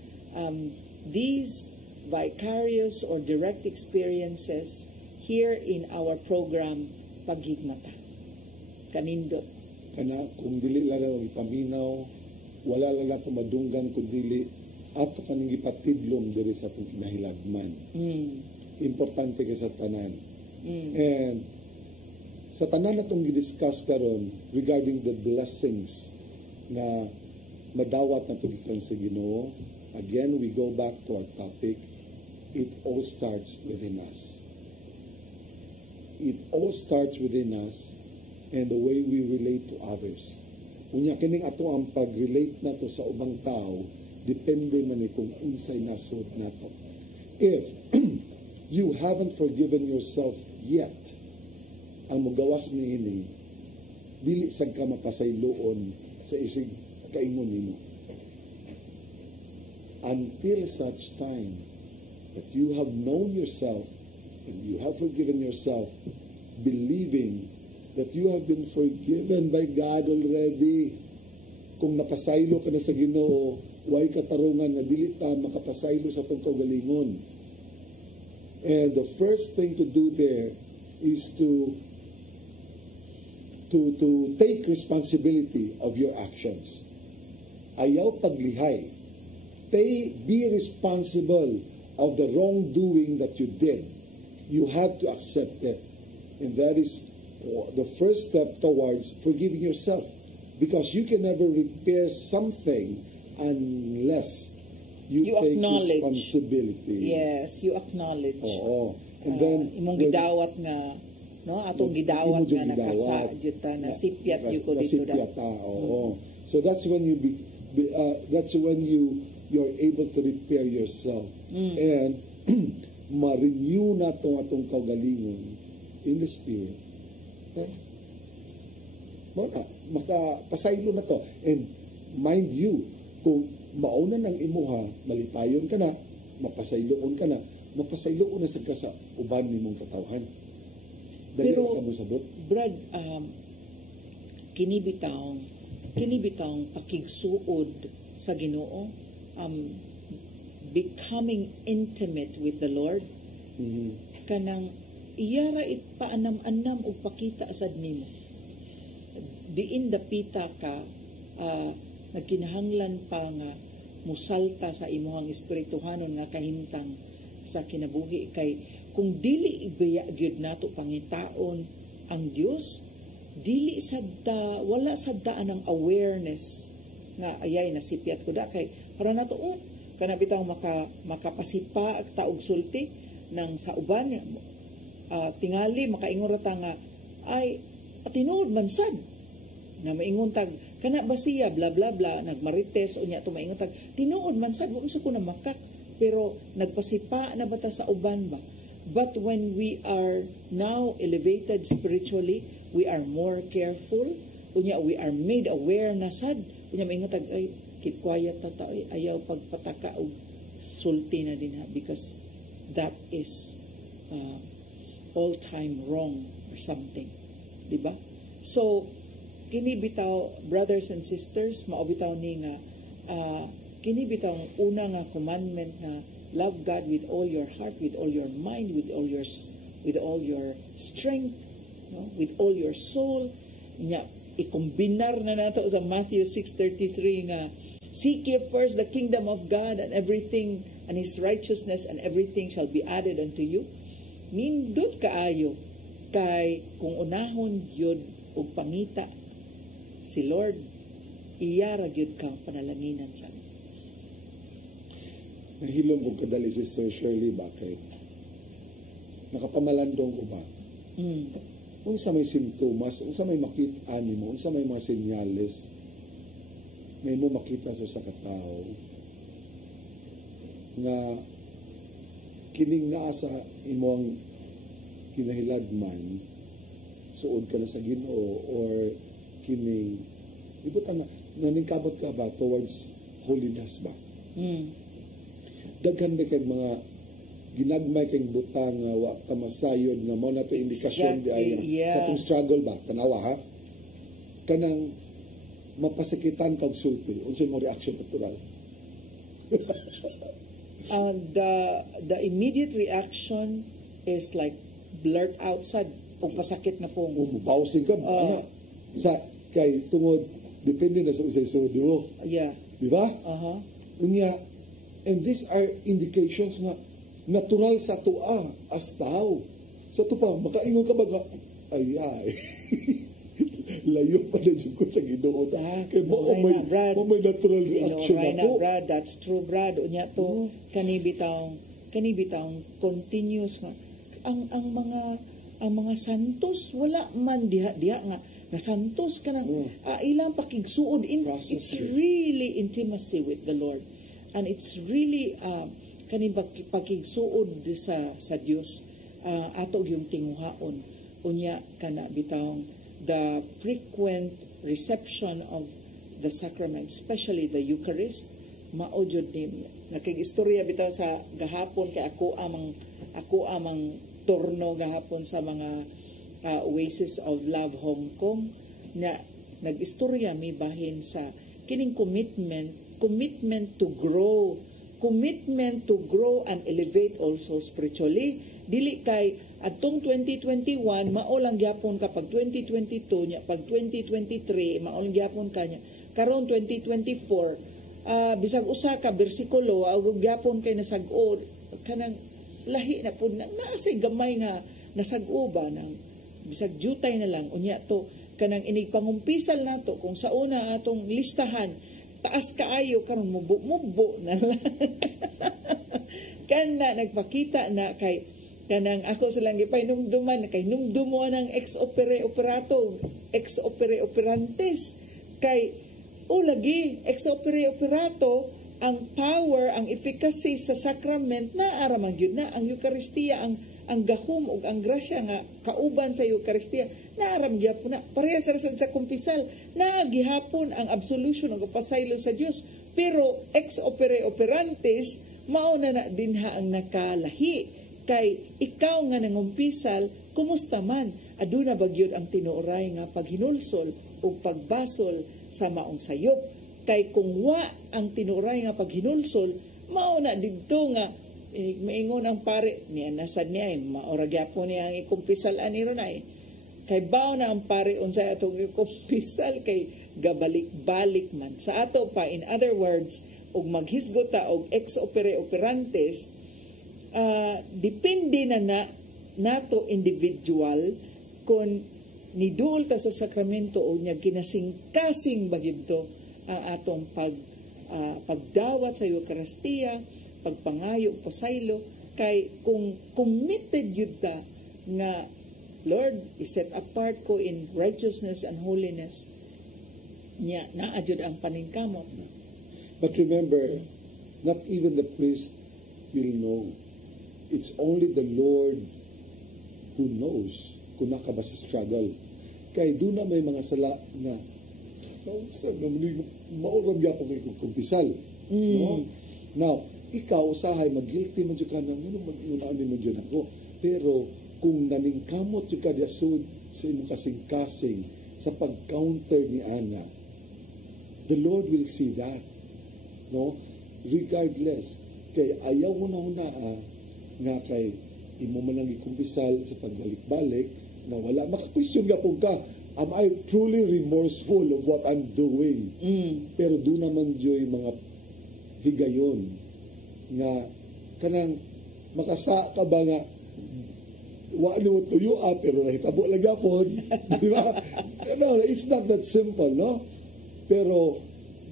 these vicarious or direct experiences here in our program Paghigmata. Kanindot. Kana kung dili lang ipaminaw, wala lang nato madunggan kung dili ato kaning ipatidlom diri sa atong kinahilagman. Importante kay sa tanan. And sa tanan natong gidiscuss karon regarding the blessings na madawat na tugikan sa Ginoo, again we go back to our topic. It all starts within us. It all starts within us and the way we relate to others. Unya kining ato ang pag-relate nato sa ubang tao depende man ni kung unsay nasod nato. If you haven't forgiven yourself yet, ang magawas niini, dili sad ka mapasayloon sa isig kaingon nimo. Until such time that you have known yourself and you have forgiven yourself, believing that you have been forgiven by God already. Kung napasaylo ka na sa Ginoo, way katarungan nga dili ta makapasaylo sa tong kaugalingon. And the first thing to do there is to take responsibility of your actions. Ayaw paglihay. Be responsible of the wrongdoing that you did. You have to accept it. And that is the first step towards forgiving yourself. Because you can never repair something unless you take responsibility. Yes, you acknowledge. Oo. And then, imong gidawat nga, no? Atong gidawat nga nakasa, juta, nasipyat yung ko dito. Nasipyat, oo. So that's when you're able to repair yourself. And ma-renew na atong kaugalingon in the Spirit. Okay? Makapasaylo na to. And mind you, kung mauna ng imuha, malipayon ka na, mapasayloon ka na, mapasayloon na sa uban ni mong katawhan. Pero, Brad, kinibitang pakigsuod sa Ginoo, becoming intimate with the Lord, kanang iyara paanam-anam o pakita asad nimo. Diin dapita ka, nagkinahanglan pa nga musalta sa imuhang espirituhanon nga kahimtang sa kinabuhi kay kung dili ibaya gyud nato pangitaon ang Dios, dili sadda wala sadda ang awareness nga ayay nasipyat ko da kay para nato kana bitaw makapasipa ta og sulti nang sa uban tingali makaingon rata nga ay patinuod man sad na maingon tag kana ba siya bla bla bla nagmarites unya to maingon tag tinuod man sad unsa ko na makak pero nagpasipa na bata sa uban ba. But when we are now elevated spiritually, we are more careful unya we are made aware na sad unya maingon tag ay keep quiet ta ayaw pagpataka og sulti na din ha because that is all time wrong or something, di ba? So kini bitaw brothers and sisters mao bitaw ni nga kini bitaw una nga commandment na love God with all your heart, with all your mind, with all your strength, no? With all your soul. Nya ikombinar na nato sa Matthew 6:33 nga seek ye first the kingdom of God and everything and His righteousness and everything shall be added unto you. Nindot kaayo kay kung unahon yun og pangita si Lord, iyara gyud ka panalanginan sa nahilom ko kadali si Sister Shirley, bakit? Nakapamalandong ko ba? Unsa may simptomas, unsa may makita nimo, unsa may mga senyales, may mo makita sa katao nga kining naa sa imong kinahilagman, suod ka na sa Ginoo or kining ibutan na naningkabot ka ba towards holiness ba? Daghan na kag mga ginagmay kang butang nga wa ta masayon nga mao nato indikasyon sa tong struggle ba tanawa ha kanang mapasakitan kag sulti unsa mo reaction natural? The immediate reaction is like blurt out sad og pasakit na pong pausing ka sa kay tungod depende na sa usay sudo. Yeah. Di ba? Unya, and these are indications na natural sa tua as tao. Sa ito pa, makaingon ka ba nga, ay, layo pa na dyan ko sa Ginoo. Kaya may natural reaction ako. Brad, that's true, Brad. Unya to, kanibitang continuous nga. Ang mga santos, wala man diha nga santos ka ng ilang pakigsuod it's really intimacy with the Lord and it's really kaning pakigsuod sa Dios ato yung tinguhaon unya kana bitawng the frequent reception of the sacrament, especially the Eucharist, maujud ni nakigistorya bitaw sa gahapon kay ako amang turno gahapon sa mga Oasis of Love Hong Kong na nagistorya mi bahin sa kining commitment to grow and elevate also spiritually. Dili kay atong 2021 mao lang gyapon kapag 2022 nya pag 2023 mao lang gyapon kanya karon 2024 bisag usa ka bersikulo ug gyapon kay nasag-o kanang lahi na pud naasay gamay nga nasag-o ba nang bisag jutay na lang unya to kanang inig pangumpisal nato kung sa una atong listahan taas kaayo karon mubo na lang kana nagpakita na kay kanang ako silang gipainumduman kay numdumo ng ex opere operantes kay lagi ex opere operato ang power, ang efficacy sa sacrament na araman gyud na ang Eucharistia, ang gahom ug ang grasya nga kauban sa Eucharistia na aram gyapon na parehas ra sa kumpisal na gihapon ang absolution ug pasaylo sa Dios pero ex opere operantes mao na dinha ang nakalahi kay ikaw nga nangumpisal kumusta man aduna ba gyud ang tinuoray nga paghinulsol ug pagbasol sa maong sayop kay kung wa ang tinuray nga paghinulsol mao na didto nga maingon ang pare niya nasad niya maora gyapon niya ang ikumpisal ani ronay kay bawo na ang pare unsay atong ikumpisal kay gabalik-balik man sa ato pa in other words ug maghisgot ta og ex opere operantes depende na nato individual kung niduol ta sa sakramento o niya kinasing-kasing bagito ang atong pagdawat sa Eucharistia, pagpangayo, pasaylo, kay kung committed yun ta nga Lord, iset apart ko in righteousness and holiness, niya naadjud ang paningkamot. But remember, not even the priest will know. It's only the Lord who knows kung naka ba sa struggle. Kay doon na may mga sala nga mauram niya kung kumpisal. No? Now, ikaw usahay mag-guilty mo dyan ka nang mag-unaanin mo dyan ako. Pero kung naningkamot dyan ka diasud sa imong kasing-kasing sa pag-counter ni Ana, the Lord will see that. No? Regardless, kay ayaw mo na nga kay imo man lang ikumpisal sa pagbalik-balik na wala makakwestiyon ka kung ka am I truly remorseful of what I'm doing. Pero doon naman joy mga higayon nga kanang makasa ka ba nga wa mo tuyo pero nahitabo lang yapon. Di ba? No, it's not that simple, no? Pero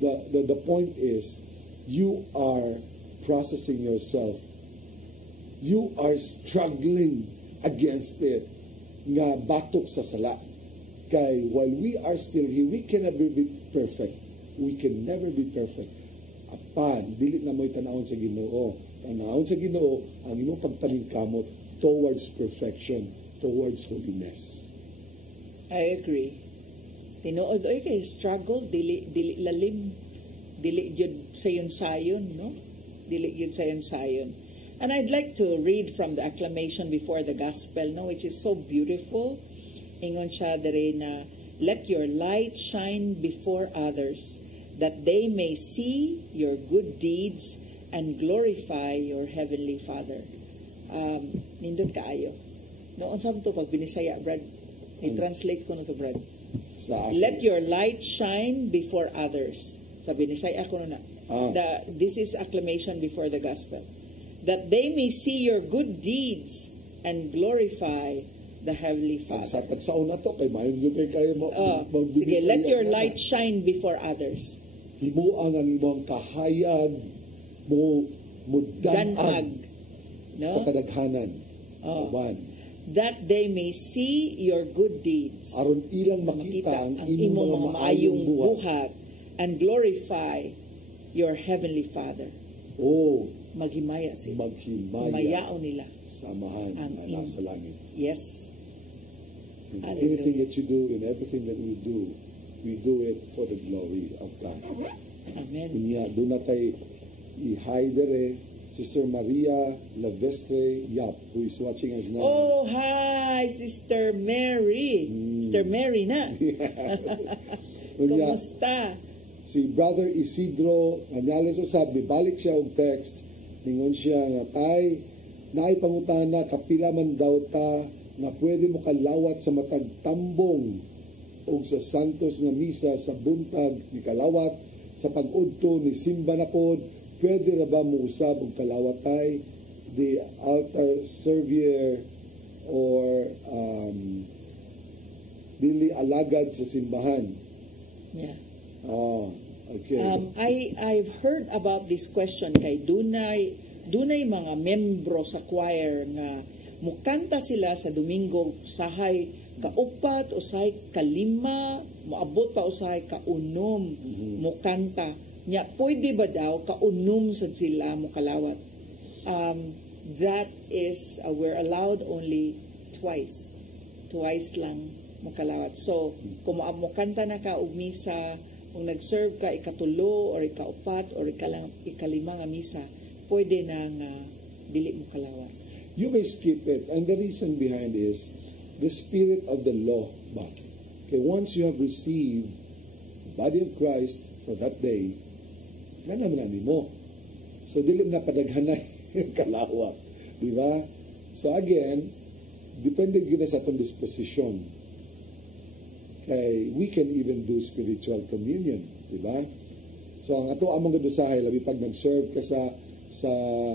the point is you are processing yourself. You are struggling against it nga batok sa sala. Kay while we are still here, we can never be perfect. We can never be perfect. Apan, dili na mo'y tanawon sa Ginoo. Tanawon sa Ginoo, ang imong pagpaningkamot towards perfection, towards holiness. I agree. Tinuod oy kay struggle, dili lalim. Dili gyud sayon-sayon, no? Dili gyud sayon-sayon. And I'd like to read from the acclamation before the gospel, no, which is so beautiful. Ingon siya dere na, let your light shine before others, that they may see your good deeds and glorify your heavenly Father. Nindot kaayo. Noon sa to pag binisaya, Brad, i-translate ko na to, Brad. Let your light shine before others. Sa binisaya ko na. This is acclamation before the gospel. That they may see your good deeds and glorify the Heavenly Father. Tagsaon na to, kay mayon yung kayo mo. Sige, let your light shine before others. Himuang ang imong kahayag mo danag no? Sa kadaghanan. Sa one. That they may see your good deeds. Aron ilang makita ang imong mga maayong buhat and glorify your Heavenly Father. Maghimaya sila. Himayaon nila. Samahan ang nasa langit. Yes. Anything that you do and everything that we do it for the glory of God. Amen. Kunya, doon na tayo i-hi Sister Maria Lavestre Yap, who is watching us now. Oh, hi, Sister Mary. Sister Mary na. Kumusta? Si Brother Isidro Anyales usab, balik siya og text. Ningon siya nga, tay, naay pangutana, kapila man daw ta, nga pwede mo kalawat sa matag tambong o sa santos nga misa sa buntag ni kalawat, sa pag-udto ni simba na pod, pwede ra ba mo usab og kalawat tay, the altar servier or dili alagad sa simbahan? Yeah. Oh, okay. I've heard about this question kay dunay mga membro sa choir nga mukanta sila sa Domingo usahay kaupat, usahay kalima, moabot pa usahay kaunom mukanta. Nya pwede ba daw kaunom sad sila mokalawat? That is we're allowed only twice lang mokalawat. So kung mukanta na ka og misa, kung nag-serve ka ikatulo or ikaupat or ikalima nga misa, pwede nang dili mokalawat. You may skip it, and the reason behind is the spirit of the law ba. Okay, once you have received the body of Christ for that day, naman mo. So dili na padaghanay kalawat, di ba? So again, depende gyud sa atong disposition. Okay, we can even do spiritual communion, di ba? So ang ato among gudusahay labi pag nag-serve ka sa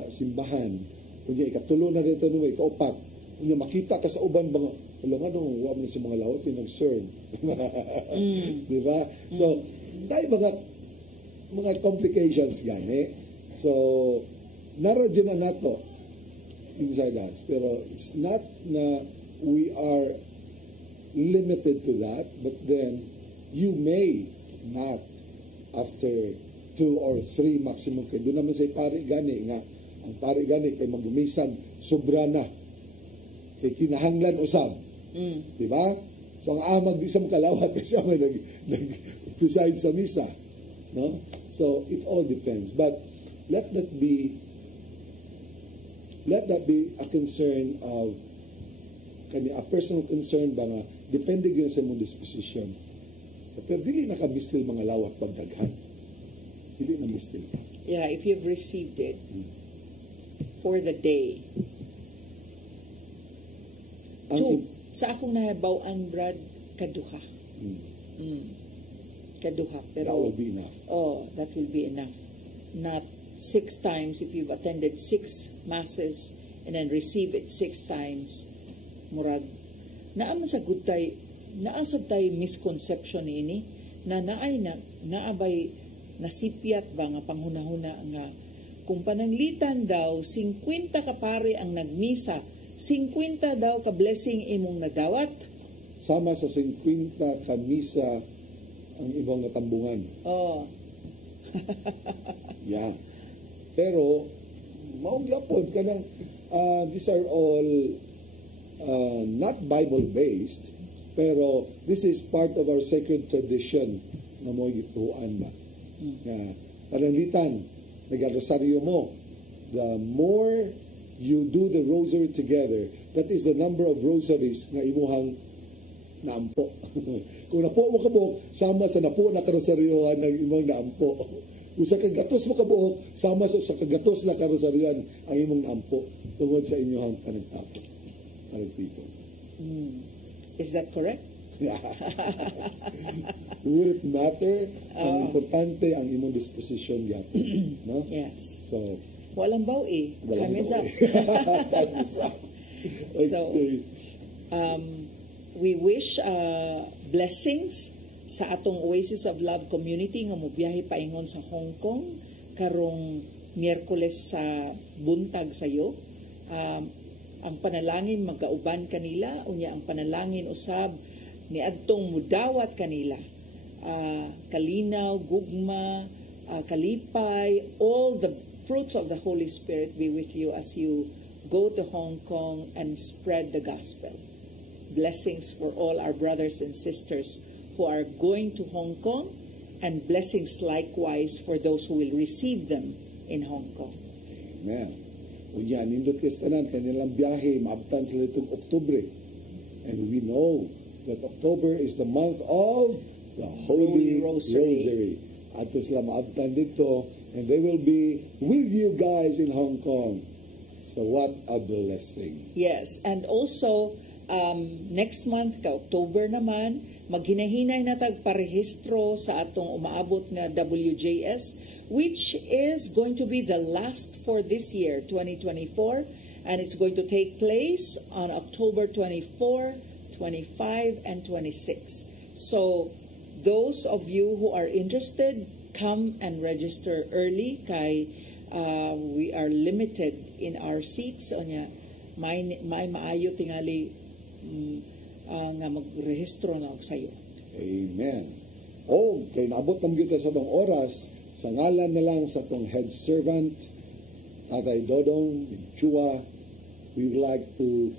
simbahan, kunya ikatulo na dito no ikaupat, kunya makita ka sa uban bang tulungan no wa man sa mga lawat yung nag-serve. Di ba? So dai mga complications gani. So naradyo na nato inside us, pero it's not na we are limited to that, but then you may not after 2 or 3 maximum kay doon naman say pari gani nga ang pari gani kay magumisan sobra na kay kinahanglan usab, di ba? So ang amag di sa kalawat kasi may nag preside sa misa, no? So it all depends, but let that be a concern of a personal concern ba nga depende gyud sa imong disposition. So pero dili na ka mistil mga lawat pagdaghan. Dili na mistil. Yeah, if you've received it for the day. Sa akong nahibaw-an, Brad, kaduha. Kaduha. Pero, that will be enough. Oh, that will be enough. Not 6 times if you've attended 6 masses and then receive it 6 times. Murag, naaman sa gutay, naasad tayo misconception ini, na naabay nasipyat ba nga panghunahuna nga kung pananglitan daw 50 ka pare ang nagmisa, 50 daw ka blessing imong nadawat, sama sa 50 ka misa ang ibang natambungan. Oh. Yeah. Pero maong gyapon kanang these are all not Bible based, pero this is part of our sacred tradition na mo gituan ba. Pananglitan, nag-rosaryo mo. The more you do the rosary together, that is the number of rosaries nga imuhang naampo. Kung napo mo kabuok, sama sa napo na karosaryohan ng imong naampo. Kung sa kagatos mo kabuok, sama sa kagatos na karosaryohan ang imong naampo tungod sa inyong panagtapo. People. Is that correct? Would it matter? Ang importante ang imong disposition gapon, no? Yes. So, walang baw eh. Time is up. So, we wish blessings sa atong Oasis of Love community nga mobiyahe paingon sa Hong Kong karong Miyerkules sa buntag sayo. Ang panalangin magkauban kanila, unya ang panalangin usab ni adtong mudawat kanila. Kalinaw, gugma, kalipay, all the fruits of the Holy Spirit be with you as you go to Hong Kong and spread the gospel. blessings for all our brothers and sisters who are going to Hong Kong, and blessings likewise for those who will receive them in Hong Kong. Amen. Unya, nindot kastanan, kanilang biyahe, maabtan sila itong Oktubre. And we know that October is the month of the Holy Rosary. At sila maabtan dito, and they will be with you guys in Hong Kong. So what a blessing. Yes, and also, next month, October naman, maghinahinay na tagparehistro sa atong umaabot na WJS, which is going to be the last for this year, 2024, and it's going to take place on October 24, 25, and 26. So, those of you who are interested, come and register early kay we are limited in our seats. Onya, may maayo tingali nga magrehistro na og sayo. Amen. O, kay naabot nam kita sa tong oras, sa ngalan na lang sa tong head servant, Tatay Dodong, Chua, we would like to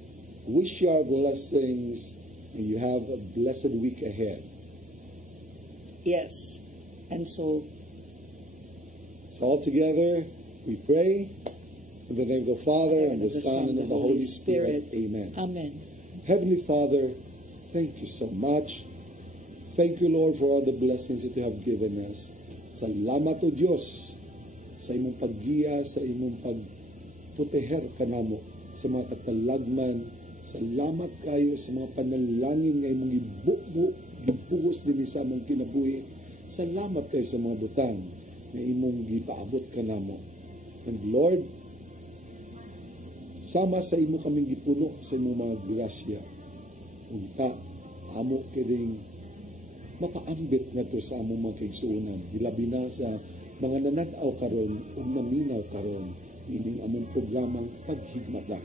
wish you our blessings and you have a blessed week ahead. Yes. And so all together, we pray in the name of the Father, and the Son, and of the Holy Spirit. Amen. Amen. Heavenly Father, thank you so much. Thank you, Lord, for all the blessings that you have given us. Salamat o Diyos sa imong paggiya, sa imong pagproteher kanamo sa mga katalagman. Salamat kayo sa mga panalangin nga imong gibuhos din sa among kinabuhi. Salamat kayo sa mga butang na imong gipaabot kanamo. And Lord, sama sa imo kaming gipuno sa imong mga grasya. Unta, amo kining mapaambit na to sa among mga kaigsuonan. Hilabi na sa mga nananaw karon o naminaw karon ining among programang paghigmata.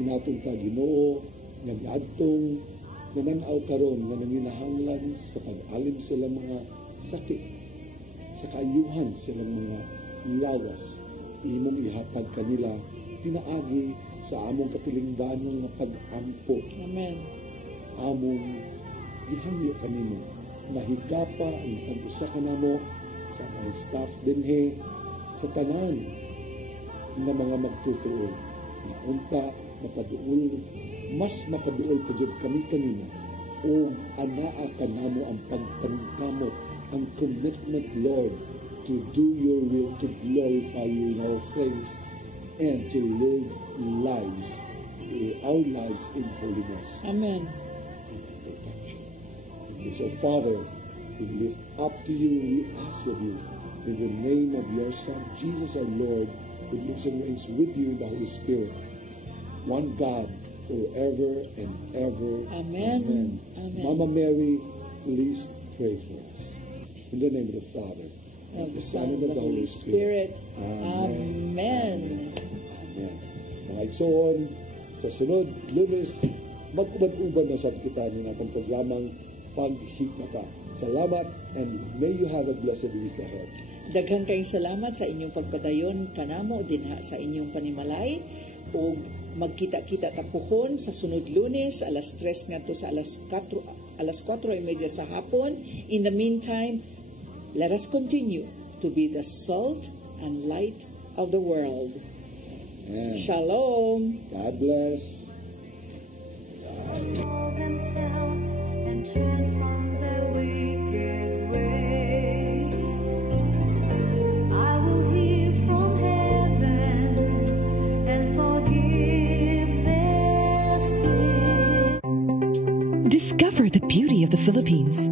Inaton ka Ginoo nga adtong nananaw karon nga nanginahanglan sa pag-alim sila mga sakit, sa kaayuhan silang mga lawas, imong ihatag kanila pinaagi sa among katulingbanong nga pag-ampo. Amen. Among gihangyo kanimo, mahigapa ang pag-usa kanamo sa mga staff dinhi sa tanan nga mga magtutuon. Na unta mapaduol, mas mapaduol pa jud kami kanina o anaa kanamo ang pagpaningkamot, ang commitment, Lord, to do your will, to glorify you in all things, and to live our lives in holiness. Amen. So, Father, we lift up to you, we ask of you, in the name of your Son, Jesus our Lord, who lives and reigns with you in the Holy Spirit, one God, forever and ever. Amen. Amen. Amen. Mama Mary, please pray for us. In the name of the Father, and the Son, and of the Holy Spirit. Amen. Amen. Amen. Mga igsoon, sa sunod, Lunes, magkubad-ubad na sa kita ni natong programang Paghigmata. Salamat, and may you have a blessed week ahead. Daghang kayong salamat sa inyong pagpadayon kanamo dinha sa inyong panimalay, o magkita-kita tapuhon sa sunod Lunes alas 3 ngadto sa alas 4:30 sa hapon. In the meantime, let us continue to be the salt and light of the world. Amen. Shalom. God bless. Themselves and turn from their wicked ways. I will hear from heaven and forgive their sin. Discover the beauty of the Philippines.